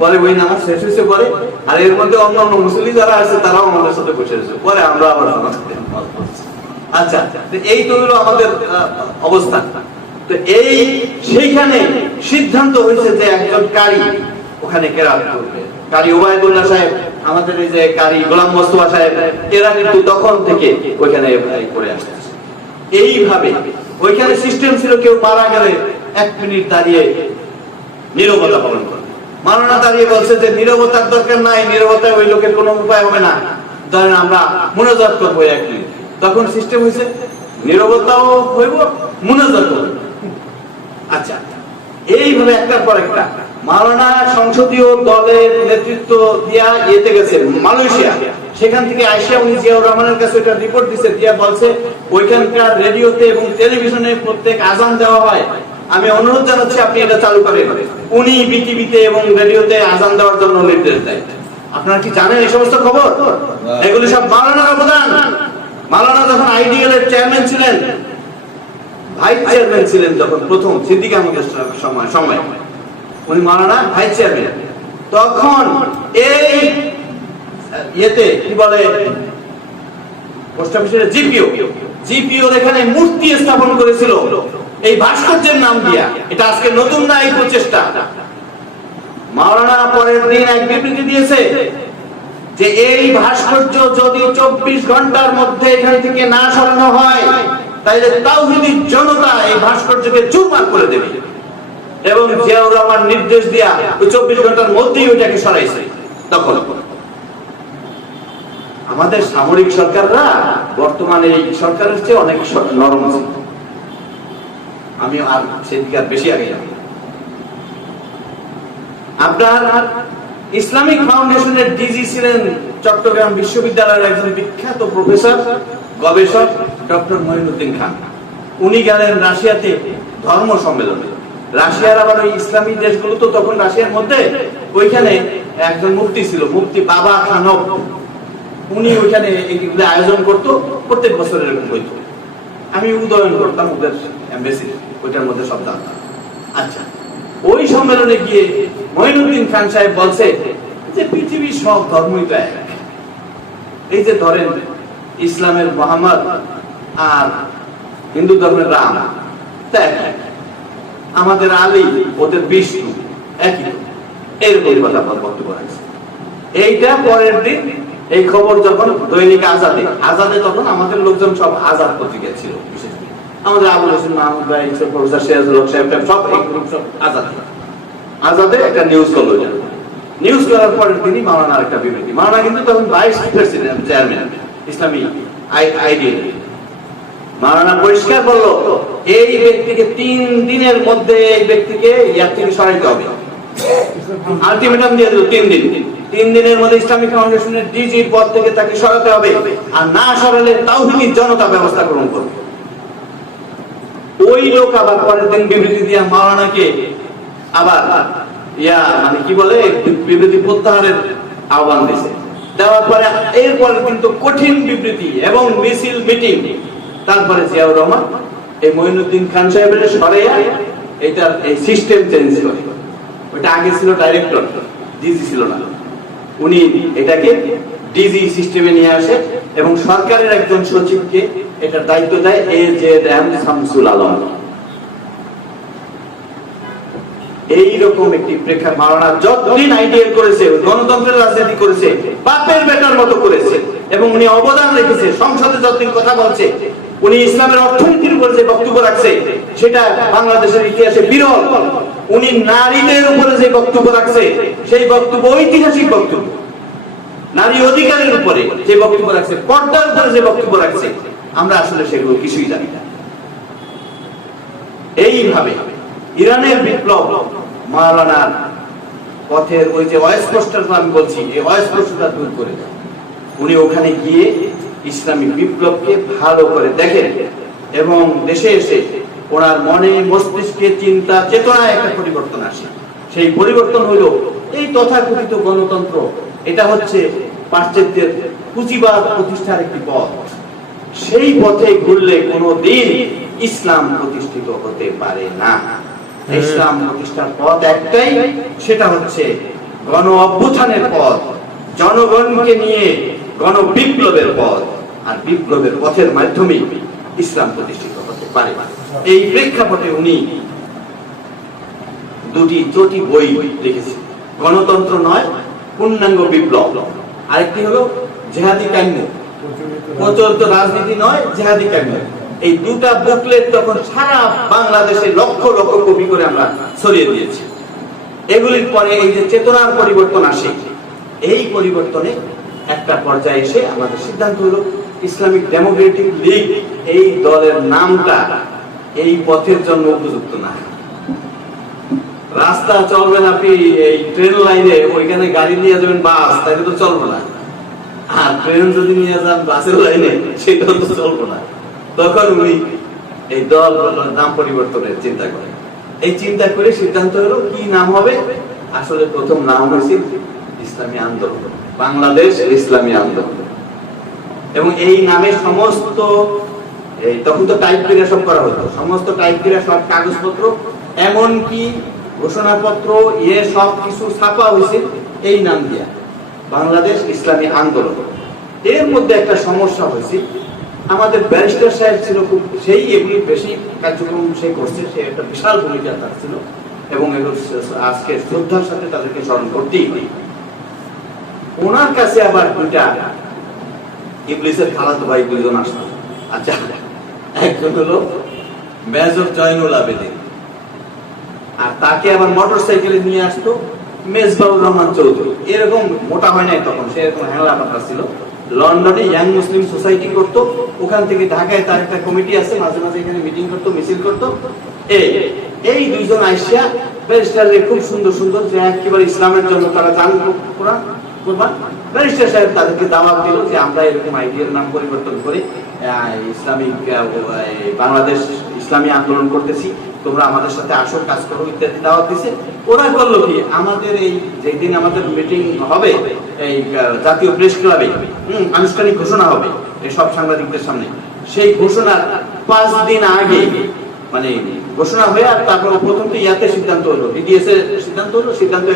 পরে ওই নামাজ শেষ হয়েছে পরে, আর এর মধ্যে অন্যান্য মুসলিম যারা আছে তারাও আমাদের সাথে বসে রয়েছে। পরে আমরা আবার নামাজ পড়ছি। আচ্ছা, এই তো হলো আমাদের অবস্থা। তো সেইখানে সিদ্ধান্ত হয়েছে যে একজন কারি ওখানে কেরাত করবে। কারি ওবায়দুল্লাহ সাহেব, আমাদের এই যে কারি গোলাম মোস্তফা সাহেব, এরা কিন্তু তখন থেকে ওইখানে করে আসতেছে। এইভাবে ওইখানে সিস্টেম ছিল, কেউ মারা গেলে 1 মিনিট দাঁড়িয়ে নীরবতা পালন করে। মাওলানা দাঁড়িয়ে বলছে যে নীরবতার দরকার নাই, নীরবতায় ওই লোকের কোনো উপায় হবে না, ধরেন আমরা মুনাজাত করবো 1 মিনিট। তখন সিস্টেম হয়েছে নীরবতাও হইব, মুনাজাত হবে। আচ্ছা, এইভাবে একটার পর একটা মাওলানা সংসদীয় দলের নেতৃত্ব দিয়া ইয়েতে গেছে মালয়েশিয়া। সেখান থেকে আইসা উনি জিয়াউর রহমানের কাছে একটা রিপোর্ট দিচ্ছে, দিয়া বলছে ওইখানকার রেডিওতে এবং টেলিভিশনে প্রত্যেক আজান দেওয়া হয়, আমি অনুরোধ জানাচ্ছি আপনি এটা চালু করেন। উনি বিটিভিতে এবং রেডিওতে আজান দেওয়ার জন্য নির্দেশ দেয়। আপনারা কি জানেন এই সমস্ত খবর? এগুলি সব মাওলানার অবদান। মাওলানা যখন আইডিএল এর চেয়ারম্যান ছিলেন, ভাইস চেয়ারম্যান ছিলেন যখন প্রথম সিদ্দিক আহমদের সময়, উনি মাওলানা ভাইস চেয়ারম্যান। তখন এই ইয়েতে কি বলে পোস্ট অফিসের জিপিও এখানে মূর্তি স্থাপন করেছিল এই ভাস্কর্যের নাম দিয়া। এটা আজকে নতুন না এই প্রচেষ্টা। মাওলানা পরের দিন এক বিবৃতি দিয়েছে যে এই ভাস্কর্য যদি 24 ঘন্টার মধ্যে এখান থেকে না সরানো হয়, তাহলে তাওহীদি জনতা এই ভাস্কর্যকে চুরমার করে দেবে। এবং জিয়াউর রহমান নির্দেশ দিয়া ওই 24 ঘন্টার মধ্যেই ওইটাকে সরাইছে। তখন আমাদের সামরিক সরকাররা বর্তমানে এই সরকারের চেয়ে অনেক নরম ছিল। আমি আর সেদিকে আর বেশি আগে যাই। আপনার ইসলামিক ফাউন্ডেশনের ডিজি ছিলেন চট্টগ্রাম বিশ্ববিদ্যালয়ের একজন বিখ্যাত প্রফেসর গবেষক ডক্টর মঈনুদ্দিন খান। উনি গেলেন রাশিয়াতে ধর্ম সম্মেলনে। রাশিয়ার আবার ওই ইসলামী দেশগুলো তো তখন রাশিয়ার মধ্যে, ওইখানে একজন মুফতি ছিল, মুফতি বাবা খানব। উনি ওইখানে এগুলো আয়োজন করতো, প্রত্যেক বছর এরকম হইতো। আমি উদয়ন করতাম ওদের এমবেসি, ওইটার মধ্যে সব জানতাম। আচ্ছা, ওই সম্মেলনে গিয়ে মঈনুদ্দিন খান সাহেব বলছে যে পৃথিবীর সব ধর্মই তো এক। এই যে ধরেন ইসলামের মুহাম্মদ আর হিন্দু ধর্মের রাম, তাই আমাদের আলী ওদের বিষ্ণু একই, এরকম কথা বক্তব্য রাখছে। এইটা পরের দিন এই খবর যখন দৈনিক আজাদে তখন আমাদের লোকজন সব আজাদ পত্রিকা ছিল, বিশেষ করে আমাদের আবুল হোসেন মাহমুদ ভাই, প্রফেসর সিরাজুল হক সাহেব, সব এই গ্রুপ সব আজাদে একটা নিউজ করলো। নিউজ করার পরের দিনই মাওলানার একটা বিবৃতি। মাওলানা কিন্তু তখন ভাইস প্রেসিডেন্ট চেয়ারম্যান ইসলামী আইডিএল। মাওলানা পরিষ্কার বললো এই ব্যক্তিকে 3 দিনের মধ্যে এই ব্যক্তিকে ইয়ার থেকে সরাইতে হবে। আলটিমেটাম দিয়ে দিল 3 দিন। 3 দিনের মধ্যে ইসলামিক ফাউন্ডেশনের ডিজির পদ থেকে তাকে সরাতে হবে, আর না সরালে তাওহীদি জনতা ব্যবস্থা গ্রহণ করবে। ওই লোক আবার পরের দিন বিবৃতি দিয়ে মাওলানাকে আবার মানে কি বলে বিবৃতি প্রত্যাহারের আহ্বান দিয়েছে। দেওয়ার পরে এরপরে কিন্তু কঠিন বিবৃতি এবং মিছিল মিটিং, তারপরে জিয়াউর রহমান এই মঈনুদ্দিন খান সাহেবের সরাইয়া এটার এই সিস্টেম চেঞ্জ করে। ওটা আগে ছিল ডাইরেক্টর, ডিজি ছিল না, উনি এটাকে ডিজি সিস্টেমে নিয়ে আসে এবং সরকারের একজন সচিবকে এটার দায়িত্ব দেয় AJM শামসুল আলম। এইরকম একটি প্রেক্ষাপট মাওলানা যতদিন আইডিয়াল করেছে, গণতন্ত্রের রাজনীতি করেছে, বাপের বেটার মতো করেছে এবং উনি অবদান রেখেছে। সংসদে যতদিন কথা বলছে, উনি ইসলামের অর্থনীতির উপরে যে বক্তব্য রাখছে সেটা বাংলাদেশের ইতিহাসে বিরল। উনি নারীদের উপরে যে বক্তব্য রাখছে সেই বক্তব্য ঐতিহাসিক বক্তব্য। নারী অধিকারের উপরে যে বক্তব্য রাখছে, পর্দার উপরে যে বক্তব্য রাখছে, আমরা আসলে সেগুলো কিছুই জানি না। এইভাবে ইরানের বিপ্লব মাওলানার পথের ওই যে অস্পষ্টতা আমি বলছি, এই অস্পষ্টতা দূর করে দেয়। উনি ওখানে গিয়ে ইসলামী বিপ্লবকে ভালো করে দেখেন এবং দেশে এসে ওনার মনে, মস্তিষ্কে, চিন্তা, চেতনায় একটা পরিবর্তন আসে। সেই পরিবর্তন হলো এই তথাকথিত গণতন্ত্র, এটা হচ্ছে পাশ্চাত্যের পুঁজিবাদ প্রতিষ্ঠার একটি পথ। সেই পথে ঘুরলে কোনোদিন ইসলাম প্রতিষ্ঠিত হতে পারে না। ইসলাম প্রতিষ্ঠার পথ একটাই, সেটা হচ্ছে গণ অভ্যুত্থানের পথ, জনগণকে নিয়ে গণ বিপ্লবের পথ। আর বিপ্লবের পথের মাধ্যমে ইসলাম প্রতিষ্ঠিত হতে পারে। এই প্রেক্ষাপটে উনি দুটি চটি বই লিখেছেন, গণতন্ত্র নয়, পূর্ণাঙ্গ বিপ্লব। আরেকটি হলো জেহাদি কাম্য, প্রচলিত রাজনীতি নয়, জেহাদি কাম্য। এই দুটা বুকলেট তখন সারা বাংলাদেশে লক্ষ লক্ষ কপি করে আমরা ছড়িয়ে দিয়েছি। এগুলির পরে এই যে চেতনার পরিবর্তন আসে, এই পরিবর্তনে একটা পর্যায়ে এসে আমাদের সিদ্ধান্ত হলো ইসলামিক ডেমোক্রেটিক লীগ এই দলের নামটা এই পথের জন্য উপযুক্ত না। রাস্তা চলবেন আপনি এই ট্রেন লাইনে, ওইখানে গাড়ি নিয়ে যাবেন বাস, তাহলে তো চলবে না। আর ট্রেন যদি নিয়ে যান বাসের লাইনে, সেটাও তো চলবে না। তখন উনি এই দল নাম পরিবর্তনের চিন্তা করেন। এই চিন্তা করে সিদ্ধান্ত হলো কি নাম হবে। আসলে প্রথম নাম হয়েছে ইসলামী আন্দোলন, বাংলাদেশ ইসলামী আন্দোলন। এবং এই নামে সমস্ত তখন তো টাইপ করে সব করা হতো, সমস্ত টাইপ করে সব কাগজপত্র, এমনকি ঘোষণাপত্র, সব কিছু ছাপা হয়েছে এই নাম দিয়া, বাংলাদেশ ইসলামী আন্দোলন। এর মধ্যে একটা সমস্যা হয়েছে, আমাদের ব্যারিস্টার সাহেব ছিল খুব, সেই এগুলি বেশি কার্যক্রম সে করছে, সে একটা বিশাল ভূমিকা তার ছিল এবং এগুলো আজকে শ্রদ্ধার সাথে তাদেরকে স্মরণ করতেই হবে। ওনার কাছে আবার দুইটা ইবলিসের খালাতো ভাই দুইজন আসতো। আচ্ছা, একজন হলো মেজর জয়নুল আবেদিন, আর তাকে আবার মোটর সাইকেলে নিয়ে আসতো মেজবাউর রহমান চৌধুরী। এরকম মোটা হয় নাই তখন, সে এরকম হ্যাংলা পাতা ছিল। লন্ডনে ইয়াং মুসলিম সোসাইটি করতো, ওখান থেকে ঢাকায় তার একটা কমিটি আছে, মাঝে মাঝে এখানে মিটিং করতো, মিছিল করতো। এই দুইজন আইসিয়া ব্যারিস্টারের খুব সুন্দর সুন্দর যে একেবারে ইসলামের জন্য তারা জান কোরআন কুরবান। ব্যারিস্টার সাহেব তাদেরকে দাওয়াত দিল যে আমরা এরকম আইডিয়ার নাম পরিবর্তন করে ইসলামিক বাংলাদেশ ইসলামী আন্দোলন করতেছি, তোমরা আমাদের সাথে আসো, কাজ করো ইত্যাদি দাওয়াত দিছে। ওরা করলো কি, আমাদের এই যেদিন আমাদের মিটিং হবে এই জাতীয় প্রেস ক্লাবে আনুষ্ঠানিক ঘোষণা হবে এই সব সাংবাদিকদের সামনে, সেই ঘোষণার 5 দিন আগে, মানে ঘোষণা হয়ে আর তারপর প্রথম তো ইয়াতে সিদ্ধান্ত হলো, ডিডিএস এর সিদ্ধান্ত হলো, সিদ্ধান্ত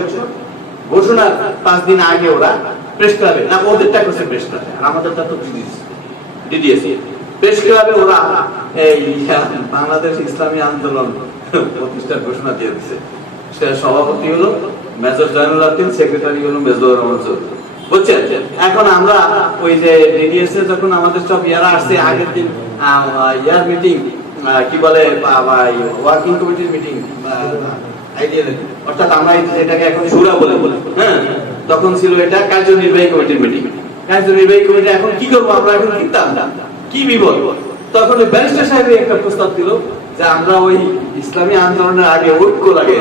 ঘোষণার 5 দিন আগে ওরা প্রেস ক্লাবে, না ওদেরটা করছে প্রেস ক্লাবে, আর আমাদেরটা তো ডিডিএস প্রেস ক্লাবে ওরা এই বাংলাদেশ ইসলামী আন্দোলন প্রতিষ্ঠার ঘোষণা দিয়ে দিচ্ছে। সেটা সভাপতি হলো মেজর জয়নুল আবেদিন, সেক্রেটারি হলো মেজর রহমান চৌধুরী। বুঝছেন? এখন আমরা ওই যে ডিডিএস এ যখন আমাদের সব ইয়ারা আসছে আগের দিন ইয়ার মিটিং, কি বলে ওয়ার্কিং কমিটির মিটিং, অর্থাৎ আমরা এটাকে এখন সুরা বলে, হ্যাঁ, তখন ছিল এটা কার্যনির্বাহী কমিটির মিটিং। কার্যনির্বাহী কমিটি এখন কি করবো, আমরা এখন কিনতাম কি বিপদ। তখন ব্যারিস্টার সাহেব একটা প্রস্তাব দিল যে আমরা ওই ইসলামী আন্দোলনের আগে ঐক্য লাগে,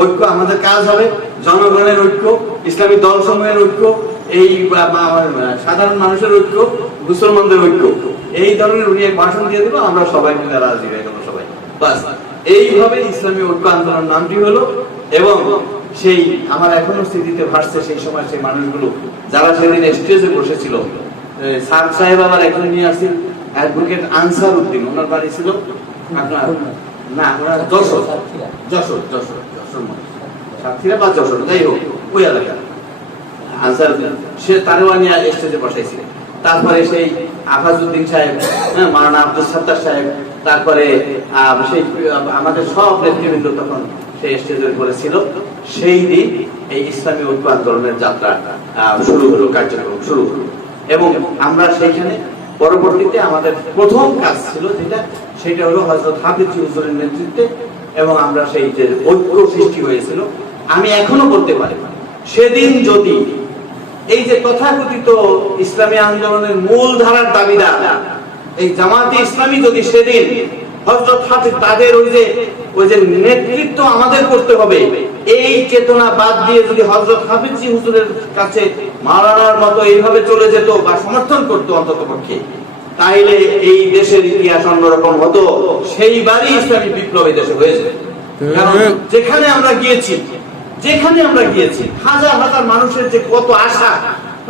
ঐক্য আমাদের কাজ হবে, জনগণের ঐক্য, ইসলামী দল সমূহের ঐক্য, এই সাধারণ মানুষের ঐক্য, মুসলমানদের ঐক্য, এই ধরনের উনি এক ভাষণ দিয়ে দিল, আমরা সবাই মিলে রাজি হয়ে গেল সবাই। বাস এইভাবে ইসলামী ঐক্য আন্দোলন নামটি হলো। এবং সেই আমার এখনো স্মৃতিতে ভাসছে সেই সময় সেই মানুষগুলো যারা সেদিন স্টেজে বসেছিল। স্যার সাহেব আমার একজন নিয়ে আসছেন, অ্যাডভোকেট আনসার উদ্দিন, ওনার বাড়ি ছিল আপনার না ওনার যশোর যশোর যশোর যশোর সাতক্ষীরা বা যশোর, যাই হোক ওই এলাকা আনসার উদ্দিন, সে তারেওয়া নিয়ে স্টেজে বসাইছিলেন। তারপরে সেই আফাজউদ্দিন সাহেব, মাওলানা আব্দুল সাত্তার সাহেব, তারপরে সেই আমাদের সব নেতৃবৃন্দ তখন সেই স্টেজের উপরে ছিল। সেই দিন এই ইসলামী ঐক্য আন্দোলনের যাত্রা শুরু হলো, কার্যক্রম শুরু হলো। এবং আমরা সেইখানে পরবর্তীতে আমাদের প্রথম কাজ ছিল সেটা হলো হযরত হাফিজ হুজুরের নেতৃত্বে, এবং আমরা সেই যে ঐক্য সৃষ্টি হয়েছিল, আমি এখনো বলতে পারি সেদিন যদি এই যে তথাকথিত ইসলামী আন্দোলনের মূল ধারার দাবিদার এই জামাতে ইসলামী যদি সেদিন হযরত হাফিজ তাদের ওই যে নেতৃত্ব আমাদের করতে হবে এই চেতনা বাদ দিয়ে যদি হযরত হাফিজ হুজুরের কাছে মাওলানার মতো এইভাবে চলে যেত বা সমর্থন করতো অন্তত পক্ষে, তাইলে এই দেশের ইতিহাস অন্যরকম হতো। সেইবারই ইসলামী বিপ্লব এই দেশে হয়েছে। কারণ যেখানে আমরা গিয়েছি হাজার হাজার মানুষের যে কত আশা,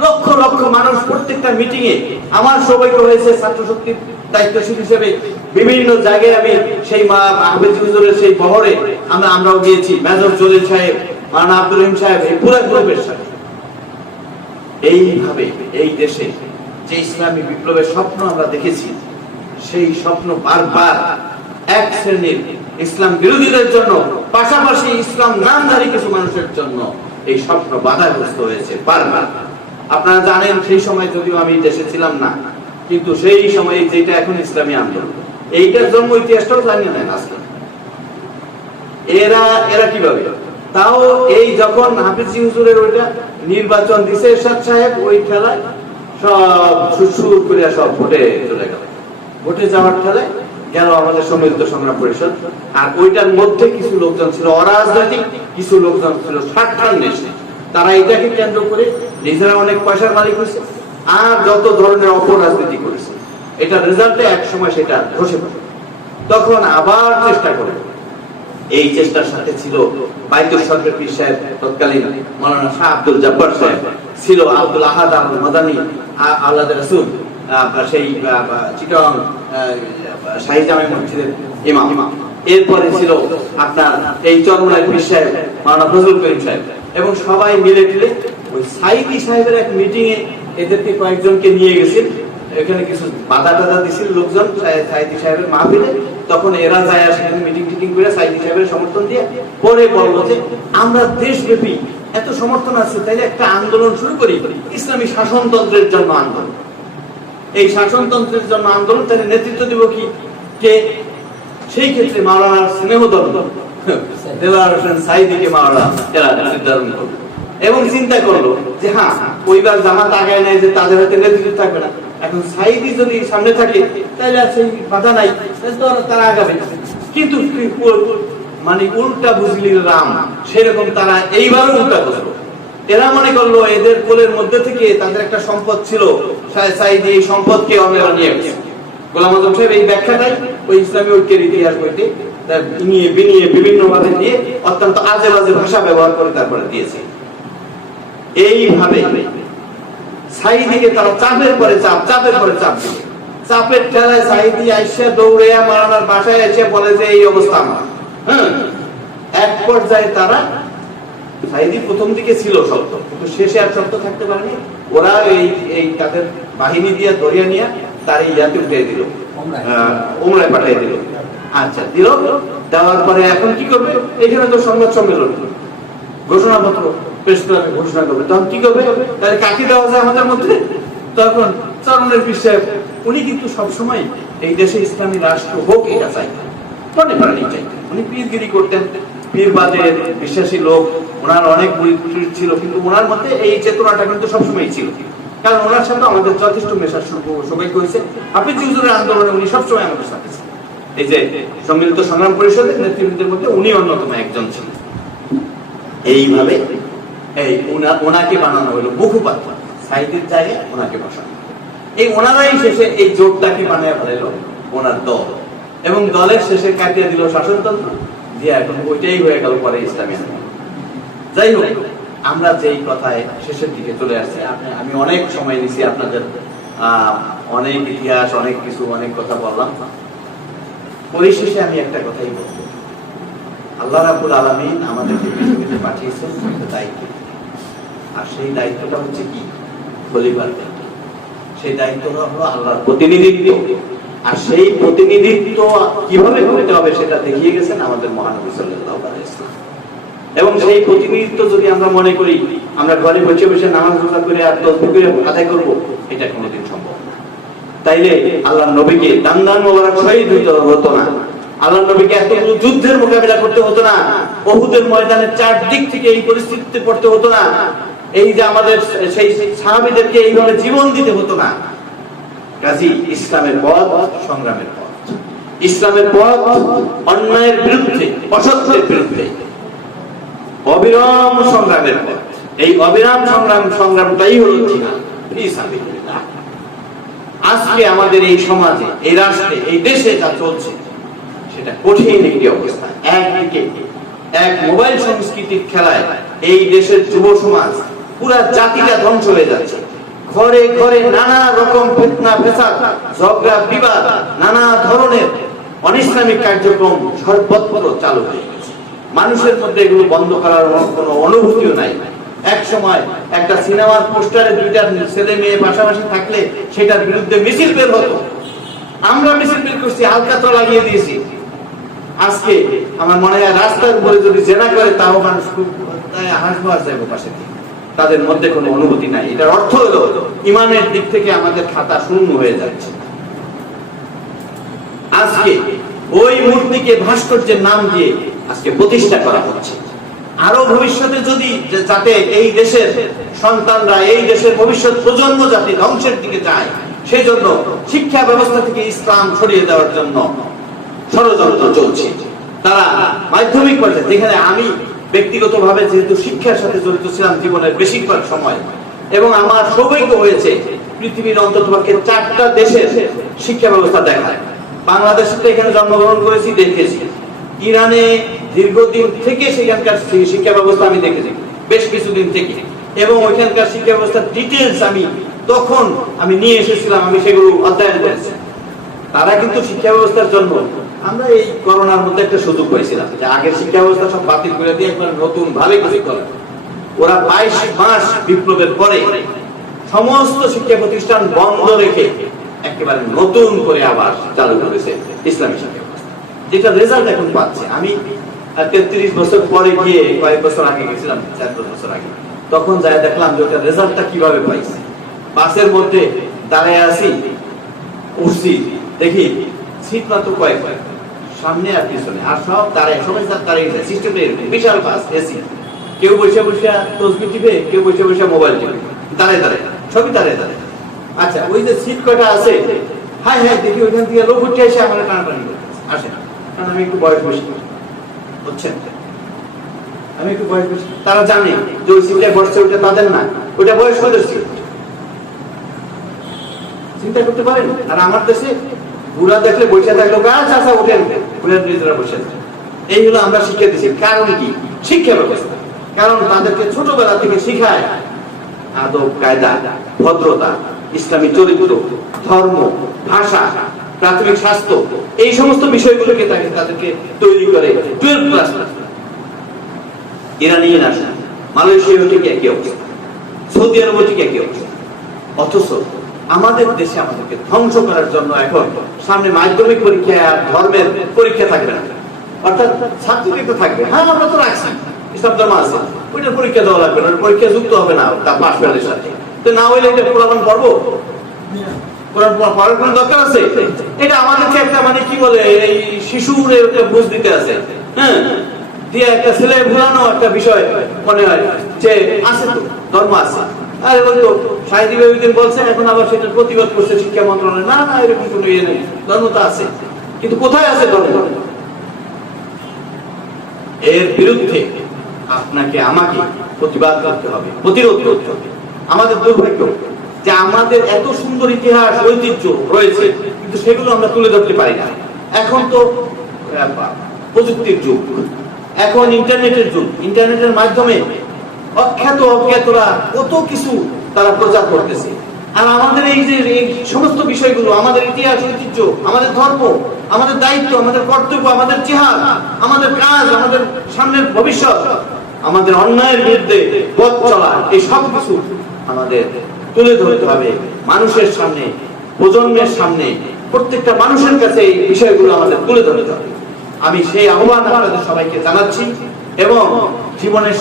লক্ষ লক্ষ মানুষ প্রত্যেকটা মিটিং এ আমার সবাইকে হয়েছে ছাত্র শক্তির দায়িত্বশীল হিসেবে বিভিন্ন জায়গায় আমি সেই হাফিজ হুজুরের সেই বহরে আমরাও গিয়েছি। মেজর জলিল সাহেব, মাওলানা আব্দুল রহিম সাহেব, এই পুরো গ্রুপের সাথে এইভাবে এই দেশে যে ইসলামী বিপ্লবের স্বপ্ন আমরা দেখেছি, সেই স্বপ্ন বারবার এক শ্রেণীর ইসলাম বিরোধীদের জন্য, পাশাপাশি ইসলাম নামধারী কিছু মানুষের জন্য এই স্বপ্ন বাধাগ্রস্ত হয়েছে বারবার। আপনারা জানেন সেই সময় যদিও আমি দেশে ছিলাম না, কিন্তু সেই সময় যেটা এখন ইসলামী আন্দোলন, এইটার জন্ম ইতিহাসটাও জানিয়ে নেন আজকে এরা কিভাবে। তাও এই যখন হাফিজ হুজুরের ওইটা নির্বাচন দিছে এরশাদ সাহেব, ওই খেলায় সব সুর করে সব ভোটে চলে গেল। ভোটে যাওয়ার খেলায় গেল আমাদের সম্মিলিত সংগ্রাম পরিষদ। আর ওইটার মধ্যে কিছু লোকজন ছিল অরাজনৈতিক, কিছু লোকজন ছিল স্বার্থান্বেষী। তারা এটাকে কেন্দ্র করে নিজেরা অনেক পয়সার মালিক হয়েছে আর যত ধরনের অপরাজনীতি করেছে। এটা রেজাল্টে এক সময় সেটা ধসে পড়ে। তখন আবার চেষ্টা করে, এই চেষ্টার সাথে ছিল বাইতুল সরকার পীর সাহেব, তৎকালীন মাওলানা শাহ আব্দুল জব্বার সাহেব, ছিল আব্দুল আহাদ আল মাদানী আওলাদ রাসূল, সেই চিটং শাহী জামে মসজিদের ইমাম। এরপরে ছিল আপনার এই চরমনাই পীর সাহেব, মাওলানা ফজলুল করিম সাহেব, এবং সবাই মিলে ওই সাইদি সাহেবের এক মিটিং এ এদেরকে কয়েকজনকে নিয়ে গেছিল। এখানে কিছু বাধা টাধা দিছিল লোকজন সাইদি সাহেবের মাহফিলে। তখন এরা যায় সেখানে মিটিং টিটিং করে সাইদি সাহেবের সমর্থন দিয়ে পরে বললো যে আমরা দেশব্যাপী এত সমর্থন আছে, তাইলে একটা আন্দোলন শুরু করি, ইসলামী শাসনতন্ত্রের জন্য আন্দোলন। এই শাসনতন্ত্রের জন্য আন্দোলন, তাহলে নেতৃত্ব দিব কে? সেই ক্ষেত্রে মাওলানার স্নেহদন্ড দেলোয়ার হোসেন সাইদিকে মাওলানা এরা নির্ধারণ করলো এবং চিন্তা করলো যে হ্যাঁ, ওইবার জামাত আগায় নেয় যে তাদের হাতে নেতৃত্ব থাকবে না, এখন সাইদি যদি সামনে থাকে তাহলে আর সেই বাধা নাই, তারা আগাবে। কিন্তু মানে উল্টা বুঝলি রাম, সেরকম তারা এইবারও উল্টা বুঝলো। এরা মনে করলো এদের কোলের মধ্যে থেকে তাদের একটা সম্পদ ছিল, সাইদি এই সম্পদকে অনেরা নিয়ে গেছে। গোলাম আজম সাহেব এই ব্যাখ্যাটাই ওই ইসলামী ঐক্যের ইতিহাস বইতে নিয়ে বিনিয়ে বিভিন্ন ভাবে দিয়ে অত্যন্ত আজে বাজে ভাষা ব্যবহার করে তারপরে দিয়েছে। এইভাবে সাইদিকে তারা চাপের পরে চাপ দিল। চাপের ঠেলায় সাইদি আইসা দৌড়ে মাওলানার বাসায় এসে বলে যে এই অবস্থা আমার। এক পর্যায়ে তারা, সাইদি প্রথম দিকে ছিল শক্ত, কিন্তু শেষে আর শক্ত থাকতে পারেনি। ওরা এই তাদের বাহিনী দিয়ে দরিয়া নিয়ে তার ইয়াতে উঠিয়ে দিল, উমরায় পাঠিয়ে দিল। আচ্ছা দিল, দেওয়ার পরে এখন কি করবে? এখানে তো সংবাদ সম্মেলন, ঘোষণাপত্র পেশ করে ঘোষণা করবে। তখন কি করবে? তাহলে কাকে দেওয়া যায় আমাদের মধ্যে? তখন চরমনাই পীর সাহেব, উনি কিন্তু সবসময় এই দেশে ইসলামী রাষ্ট্র হোক এটা চাইতেন, মনে করেন চাইতেন। উনি পীরগিরি করতেন, পীরবাদের বিশ্বাসী লোক, ওনার অনেক মুরিদ ছিল, কিন্তু ওনার মধ্যে এই চেতনাটা কিন্তু সবসময় ছিল। কারণ ওনার সাথে আমাদের যথেষ্ট মেশার সৌভাগ্য হয়েছে। হাফিজ হুজুরের আন্দোলনে উনি সবসময় আমাদের সাথে ছিলেন। এই যে সম্মিলিত সংগ্রাম পরিষদের নেতৃবৃন্দের মধ্যে উনি অন্যতম একজন ছিলেন। এইভাবে ওনাকে বানানো হলো মুখপাত্র, সাইদির জায়গায় ওনাকে বসানো। এই ওনারাই শেষে এই জোটটাকে বানিয়ে ফেলাইলো ওনার দল, এবং দলের শেষে কাটিয়ে দিল শাসনতন্ত্র দিয়ে। এখন ওইটাই হয়ে গেল পরে ইসলামী আন্দোলন। যাই হোক, আমরা যেই কথায় শেষের দিকে চলে আসছি, আমি অনেক সময় নিছি আপনাদের, অনেক ইতিহাস, অনেক কিছু, অনেক কথা বললাম। পরিশেষে আমি একটা কথাই বলবো, আল্লাহ রাব্বুল আলামিন আমাদেরকে পৃথিবীতে পাঠিয়েছেন একটা দায়িত্ব, আর সেই দায়িত্বটা হচ্ছে কি? খলিফার দায়িত্ব। সেই দায়িত্ব হলো আল্লাহর প্রতিনিধিত্ব, আর সেই প্রতিনিধিত্ব কিভাবে করতে হবে সেটা দেখিয়ে গেছেন আমাদের মহানবী সাল্লাল্লাহু আলাইহি ওয়াসাল্লাম। এবং সেই প্রতিনিধিত্ব যদি আমরা মনে করি আমরা ঘরে বসে বসে নামাজ রোজা করে আর তাসবিহ করে আদায় করব, এটা কোনোদিন সম্ভব না। তাইলে আল্লাহর নবীকে দান মোবারক শহীদ হতো না, আল্লাহর নবীকে এতগুলো যুদ্ধের মোকাবিলা করতে হতো না, উহুদের ময়দানের চারদিক থেকে এই পরিস্থিতিতে পড়তে হতো না, এই যে আমাদের সেই সাহাবীদেরকে এইভাবে জীবন দিতে হতো না। কাজী ইসলামের পথ সংগ্রামের পথ, ইসলামের পথ অন্যায়ের বিরুদ্ধে, অসত্যের বিরুদ্ধে অবিরাম সংগ্রামের পথ। এই অবিরাম সংগ্রামটাই হলো জিহাদ ফি সাবিলিল্লাহ। আজকে আমাদের এই সমাজে, এই রাষ্ট্রে, এই দেশে যা চলছে সেটা কঠিন একটি অবস্থা। একদিকে এক মোবাইল সংস্কৃতির খেলায় এই দেশের যুব সমাজ, পুরা জাতিটা ধ্বংস হয়ে যাচ্ছে। ঘরে ঘরে নানা রকম ফিতনা ফেসাদ, ঝগড়া বিবাদ, নানা ধরনের অনিসলামিক কার্যক্রম সর্বত্র চালু হয়ে গেছে। মানুষের মধ্যে এগুলো বন্ধ করার কোনো অনুভূতিও নাই। এক সময় একটা সিনেমার পোস্টারে দুইটা ছেলে মেয়ে পাশাপাশি থাকলে সেটার বিরুদ্ধে মিছিল বের হতো, আমরা মিছিল বের করছি, আলকাতরা লাগিয়ে দিয়েছি। আজকে আমার মনে হয় রাস্তার উপরে যদি জেনা করে তাও মানুষ খুব হাসবো আর যাইবো পাশে থেকে, তাদের মধ্যে কোনো অনুভূতি নাই। এটার অর্থ হলো ইমানের দিক থেকে আমাদের খাতা শূন্য হয়ে যাচ্ছে। আজকে ওই মূর্তিকে ভাস্কর্যের নাম দিয়ে আজকে প্রতিষ্ঠা করা হচ্ছে। আরো ভবিষ্যতে যদি যাতে এই দেশের সন্তানরা, এই দেশের ভবিষ্যৎ প্রজন্ম যাতে ধ্বংসের দিকে যায়, সেই জন্য শিক্ষা ব্যবস্থা থেকে ইসলাম সরিয়ে দেওয়ার জন্য ষড়যন্ত্র চলছে। তারা মাধ্যমিক পর্যায়ে, যেখানে আমি ব্যক্তিগতভাবে যেহেতু শিক্ষার সাথে জড়িত ছিলাম জীবনের বেশিরভাগ সময়, এবং আমার সৌভাগ্য হয়েছে পৃথিবীর অন্ততপক্ষে 4টা দেশের শিক্ষা ব্যবস্থা দেখায়। বাংলাদেশে এখানে জন্মগ্রহণ করেছি, দেখেছি। ইরানে দীর্ঘদিন থেকে সেখানকার শিক্ষা ব্যবস্থা আমি দেখেছি, বেশ কিছুদিন থেকে, এবং ওইখানকার শিক্ষা ব্যবস্থার ডিটেলস তখন আমি নিয়ে এসেছিলাম, আমি সেগুলো অধ্যয়ন করেছি। তারা কিন্তু শিক্ষা ব্যবস্থার জন্য, আমরা এই করোনার মধ্যে একটা সুযোগ পেয়েছিলাম যে আগের শিক্ষা ব্যবস্থা সব বাতিল করে দিয়ে একবার নতুন ভাবে কিছু করে। ওরা 22 মাস বিপ্লবের পরে সমস্ত শিক্ষা প্রতিষ্ঠান বন্ধ রেখে একেবারে নতুন করে আবার চালু করেছে ইসলামী শিক্ষা ব্যবস্থা, যেটা রেজাল্ট এখন পাচ্ছে। আমি 33 বছর পরে গিয়ে, কয়েক বছর আগে গেছিলাম, 4 বছর আগে, তখন যাই দেখলাম যে ওটা রেজাল্টটা কিভাবে পাইছে। বাসের মধ্যে দাঁড়ায় আছি, উঠছি, দেখি সিট মাত্র কয়েক, সামনে আর পিছনে, আর সব দাঁড়ায়, সবাই দাঁড়িয়ে যায়। সিস্টেমটা এরকম, বিশাল বাস, এসি, কেউ বসে বসে তসবিহ টিপে, কেউ বসে বসে মোবাইল টিপে, দাঁড়ায় দাঁড়ায়, সবই দাঁড়ায় দাঁড়ায়। আচ্ছা, ওই যে সিট কয়টা আছে, হাই হাই দেখি ওইখান থেকে লোক উঠে এসে আমার টানাটানি করতেছে, আসে না, কারণ আমি একটু বয়স বেশি, বুঝছেন, আমি একটু বয়স বেশি। তারা জানে যে ওই সিটটা বসছে ওইটা তাদের না, ওইটা বয়স্কদের সিট। চিন্তা করতে পারেন। আর আমার দেশে বুড়া দেখলে বসে থাকলো, আচ্ছা আচ্ছা ওঠেন, বুড়ার নিজেরা বসে থাকে। এই হলো আমরা শিক্ষা দিচ্ছি। কারণ কি? শিক্ষা ব্যবস্থা। কারণ তাদেরকে ছোটবেলা থেকে শিখায় আদব কায়দা, ভদ্রতা, ইসলামী চরিত্র, ধর্ম, ভাষা, প্রাথমিক স্বাস্থ্য, এই সমস্ত বিষয়গুলোকে তাদেরকে তৈরি করে 12 ক্লাস। ইরানিয়ান আসে, মালয়েশিয়া ঠিক একই অবস্থা, সৌদি আরব ঠিক একই অবস্থা। অথচ আমাদের দেশে আমাদেরকে ধ্বংস করার জন্য এখন সামনে মাধ্যমিক পরীক্ষা আর ধর্মের পরীক্ষা থাকবে না, অর্থাৎ সার্টিফিকেট থাকবে। হ্যাঁ, আমরা তো রাখছি, ইসলাম ধর্ম আছে, ওইটার পরীক্ষা দেওয়া লাগবে না, পরীক্ষা যুক্ত হবে না তার পাশ ফেলের সাথে। তো না হইলে এটা কোরআন পড়বো, কোরআন পড়ার কোনো দরকার আছে? এটা আমাদেরকে একটা কি বলে, এই শিশুর বুঝ দিতে আছে, হ্যাঁ, দিয়ে একটা ছেলে ভুলানো একটা বিষয় মনে হয় যে আছে তো, ধর্ম আছে। আরে ওই তো সাহিত্যিক বলছেন, এখন আবার সেটার প্রতিবাদ করছে শিক্ষা মন্ত্রণালয়। না না, এরকম কোনো ইয়ে নেই, ধর্ম তো আছে, কিন্তু কোথায় আছে ধর্ম? এর বিরুদ্ধে আপনাকে আমাকে প্রতিবাদ করতে হবে, প্রতিরোধ করতে হবে। আমাদের দুর্ভাগ্য যে আমাদের এত সুন্দর ইতিহাস, ঐতিহ্য রয়েছে, কিন্তু সেগুলো আমরা তুলে ধরতে পারি না। এখন তো প্রযুক্তির যুগ, এখন ইন্টারনেটের যুগ, ইন্টারনেটের মাধ্যমে অখ্যাত অজ্ঞাতরা কত কিছু তারা প্রচার করতেছে। আর আমাদের এই যে এই সমস্ত বিষয়গুলো, আমাদের ইতিহাস, ঐতিহ্য, আমাদের ধর্ম, আমাদের দায়িত্ব, আমাদের কর্তব্য, আমাদের জিহাদ, আমাদের কাজ, আমাদের সামনের ভবিষ্যৎ, আমাদের অন্যায়ের বিরুদ্ধে পথ চলা, এই সব কিছু আমাদের তুলে ধরতে হবে মানুষের সামনে, প্রজন্মের সামনে, প্রত্যেকটা মানুষের কাছে এই বিষয়গুলো আমাদের তুলে ধরতে হবে। আমি সেই আহ্বান আপনাদের সবাইকে জানাচ্ছি এবং জীবনের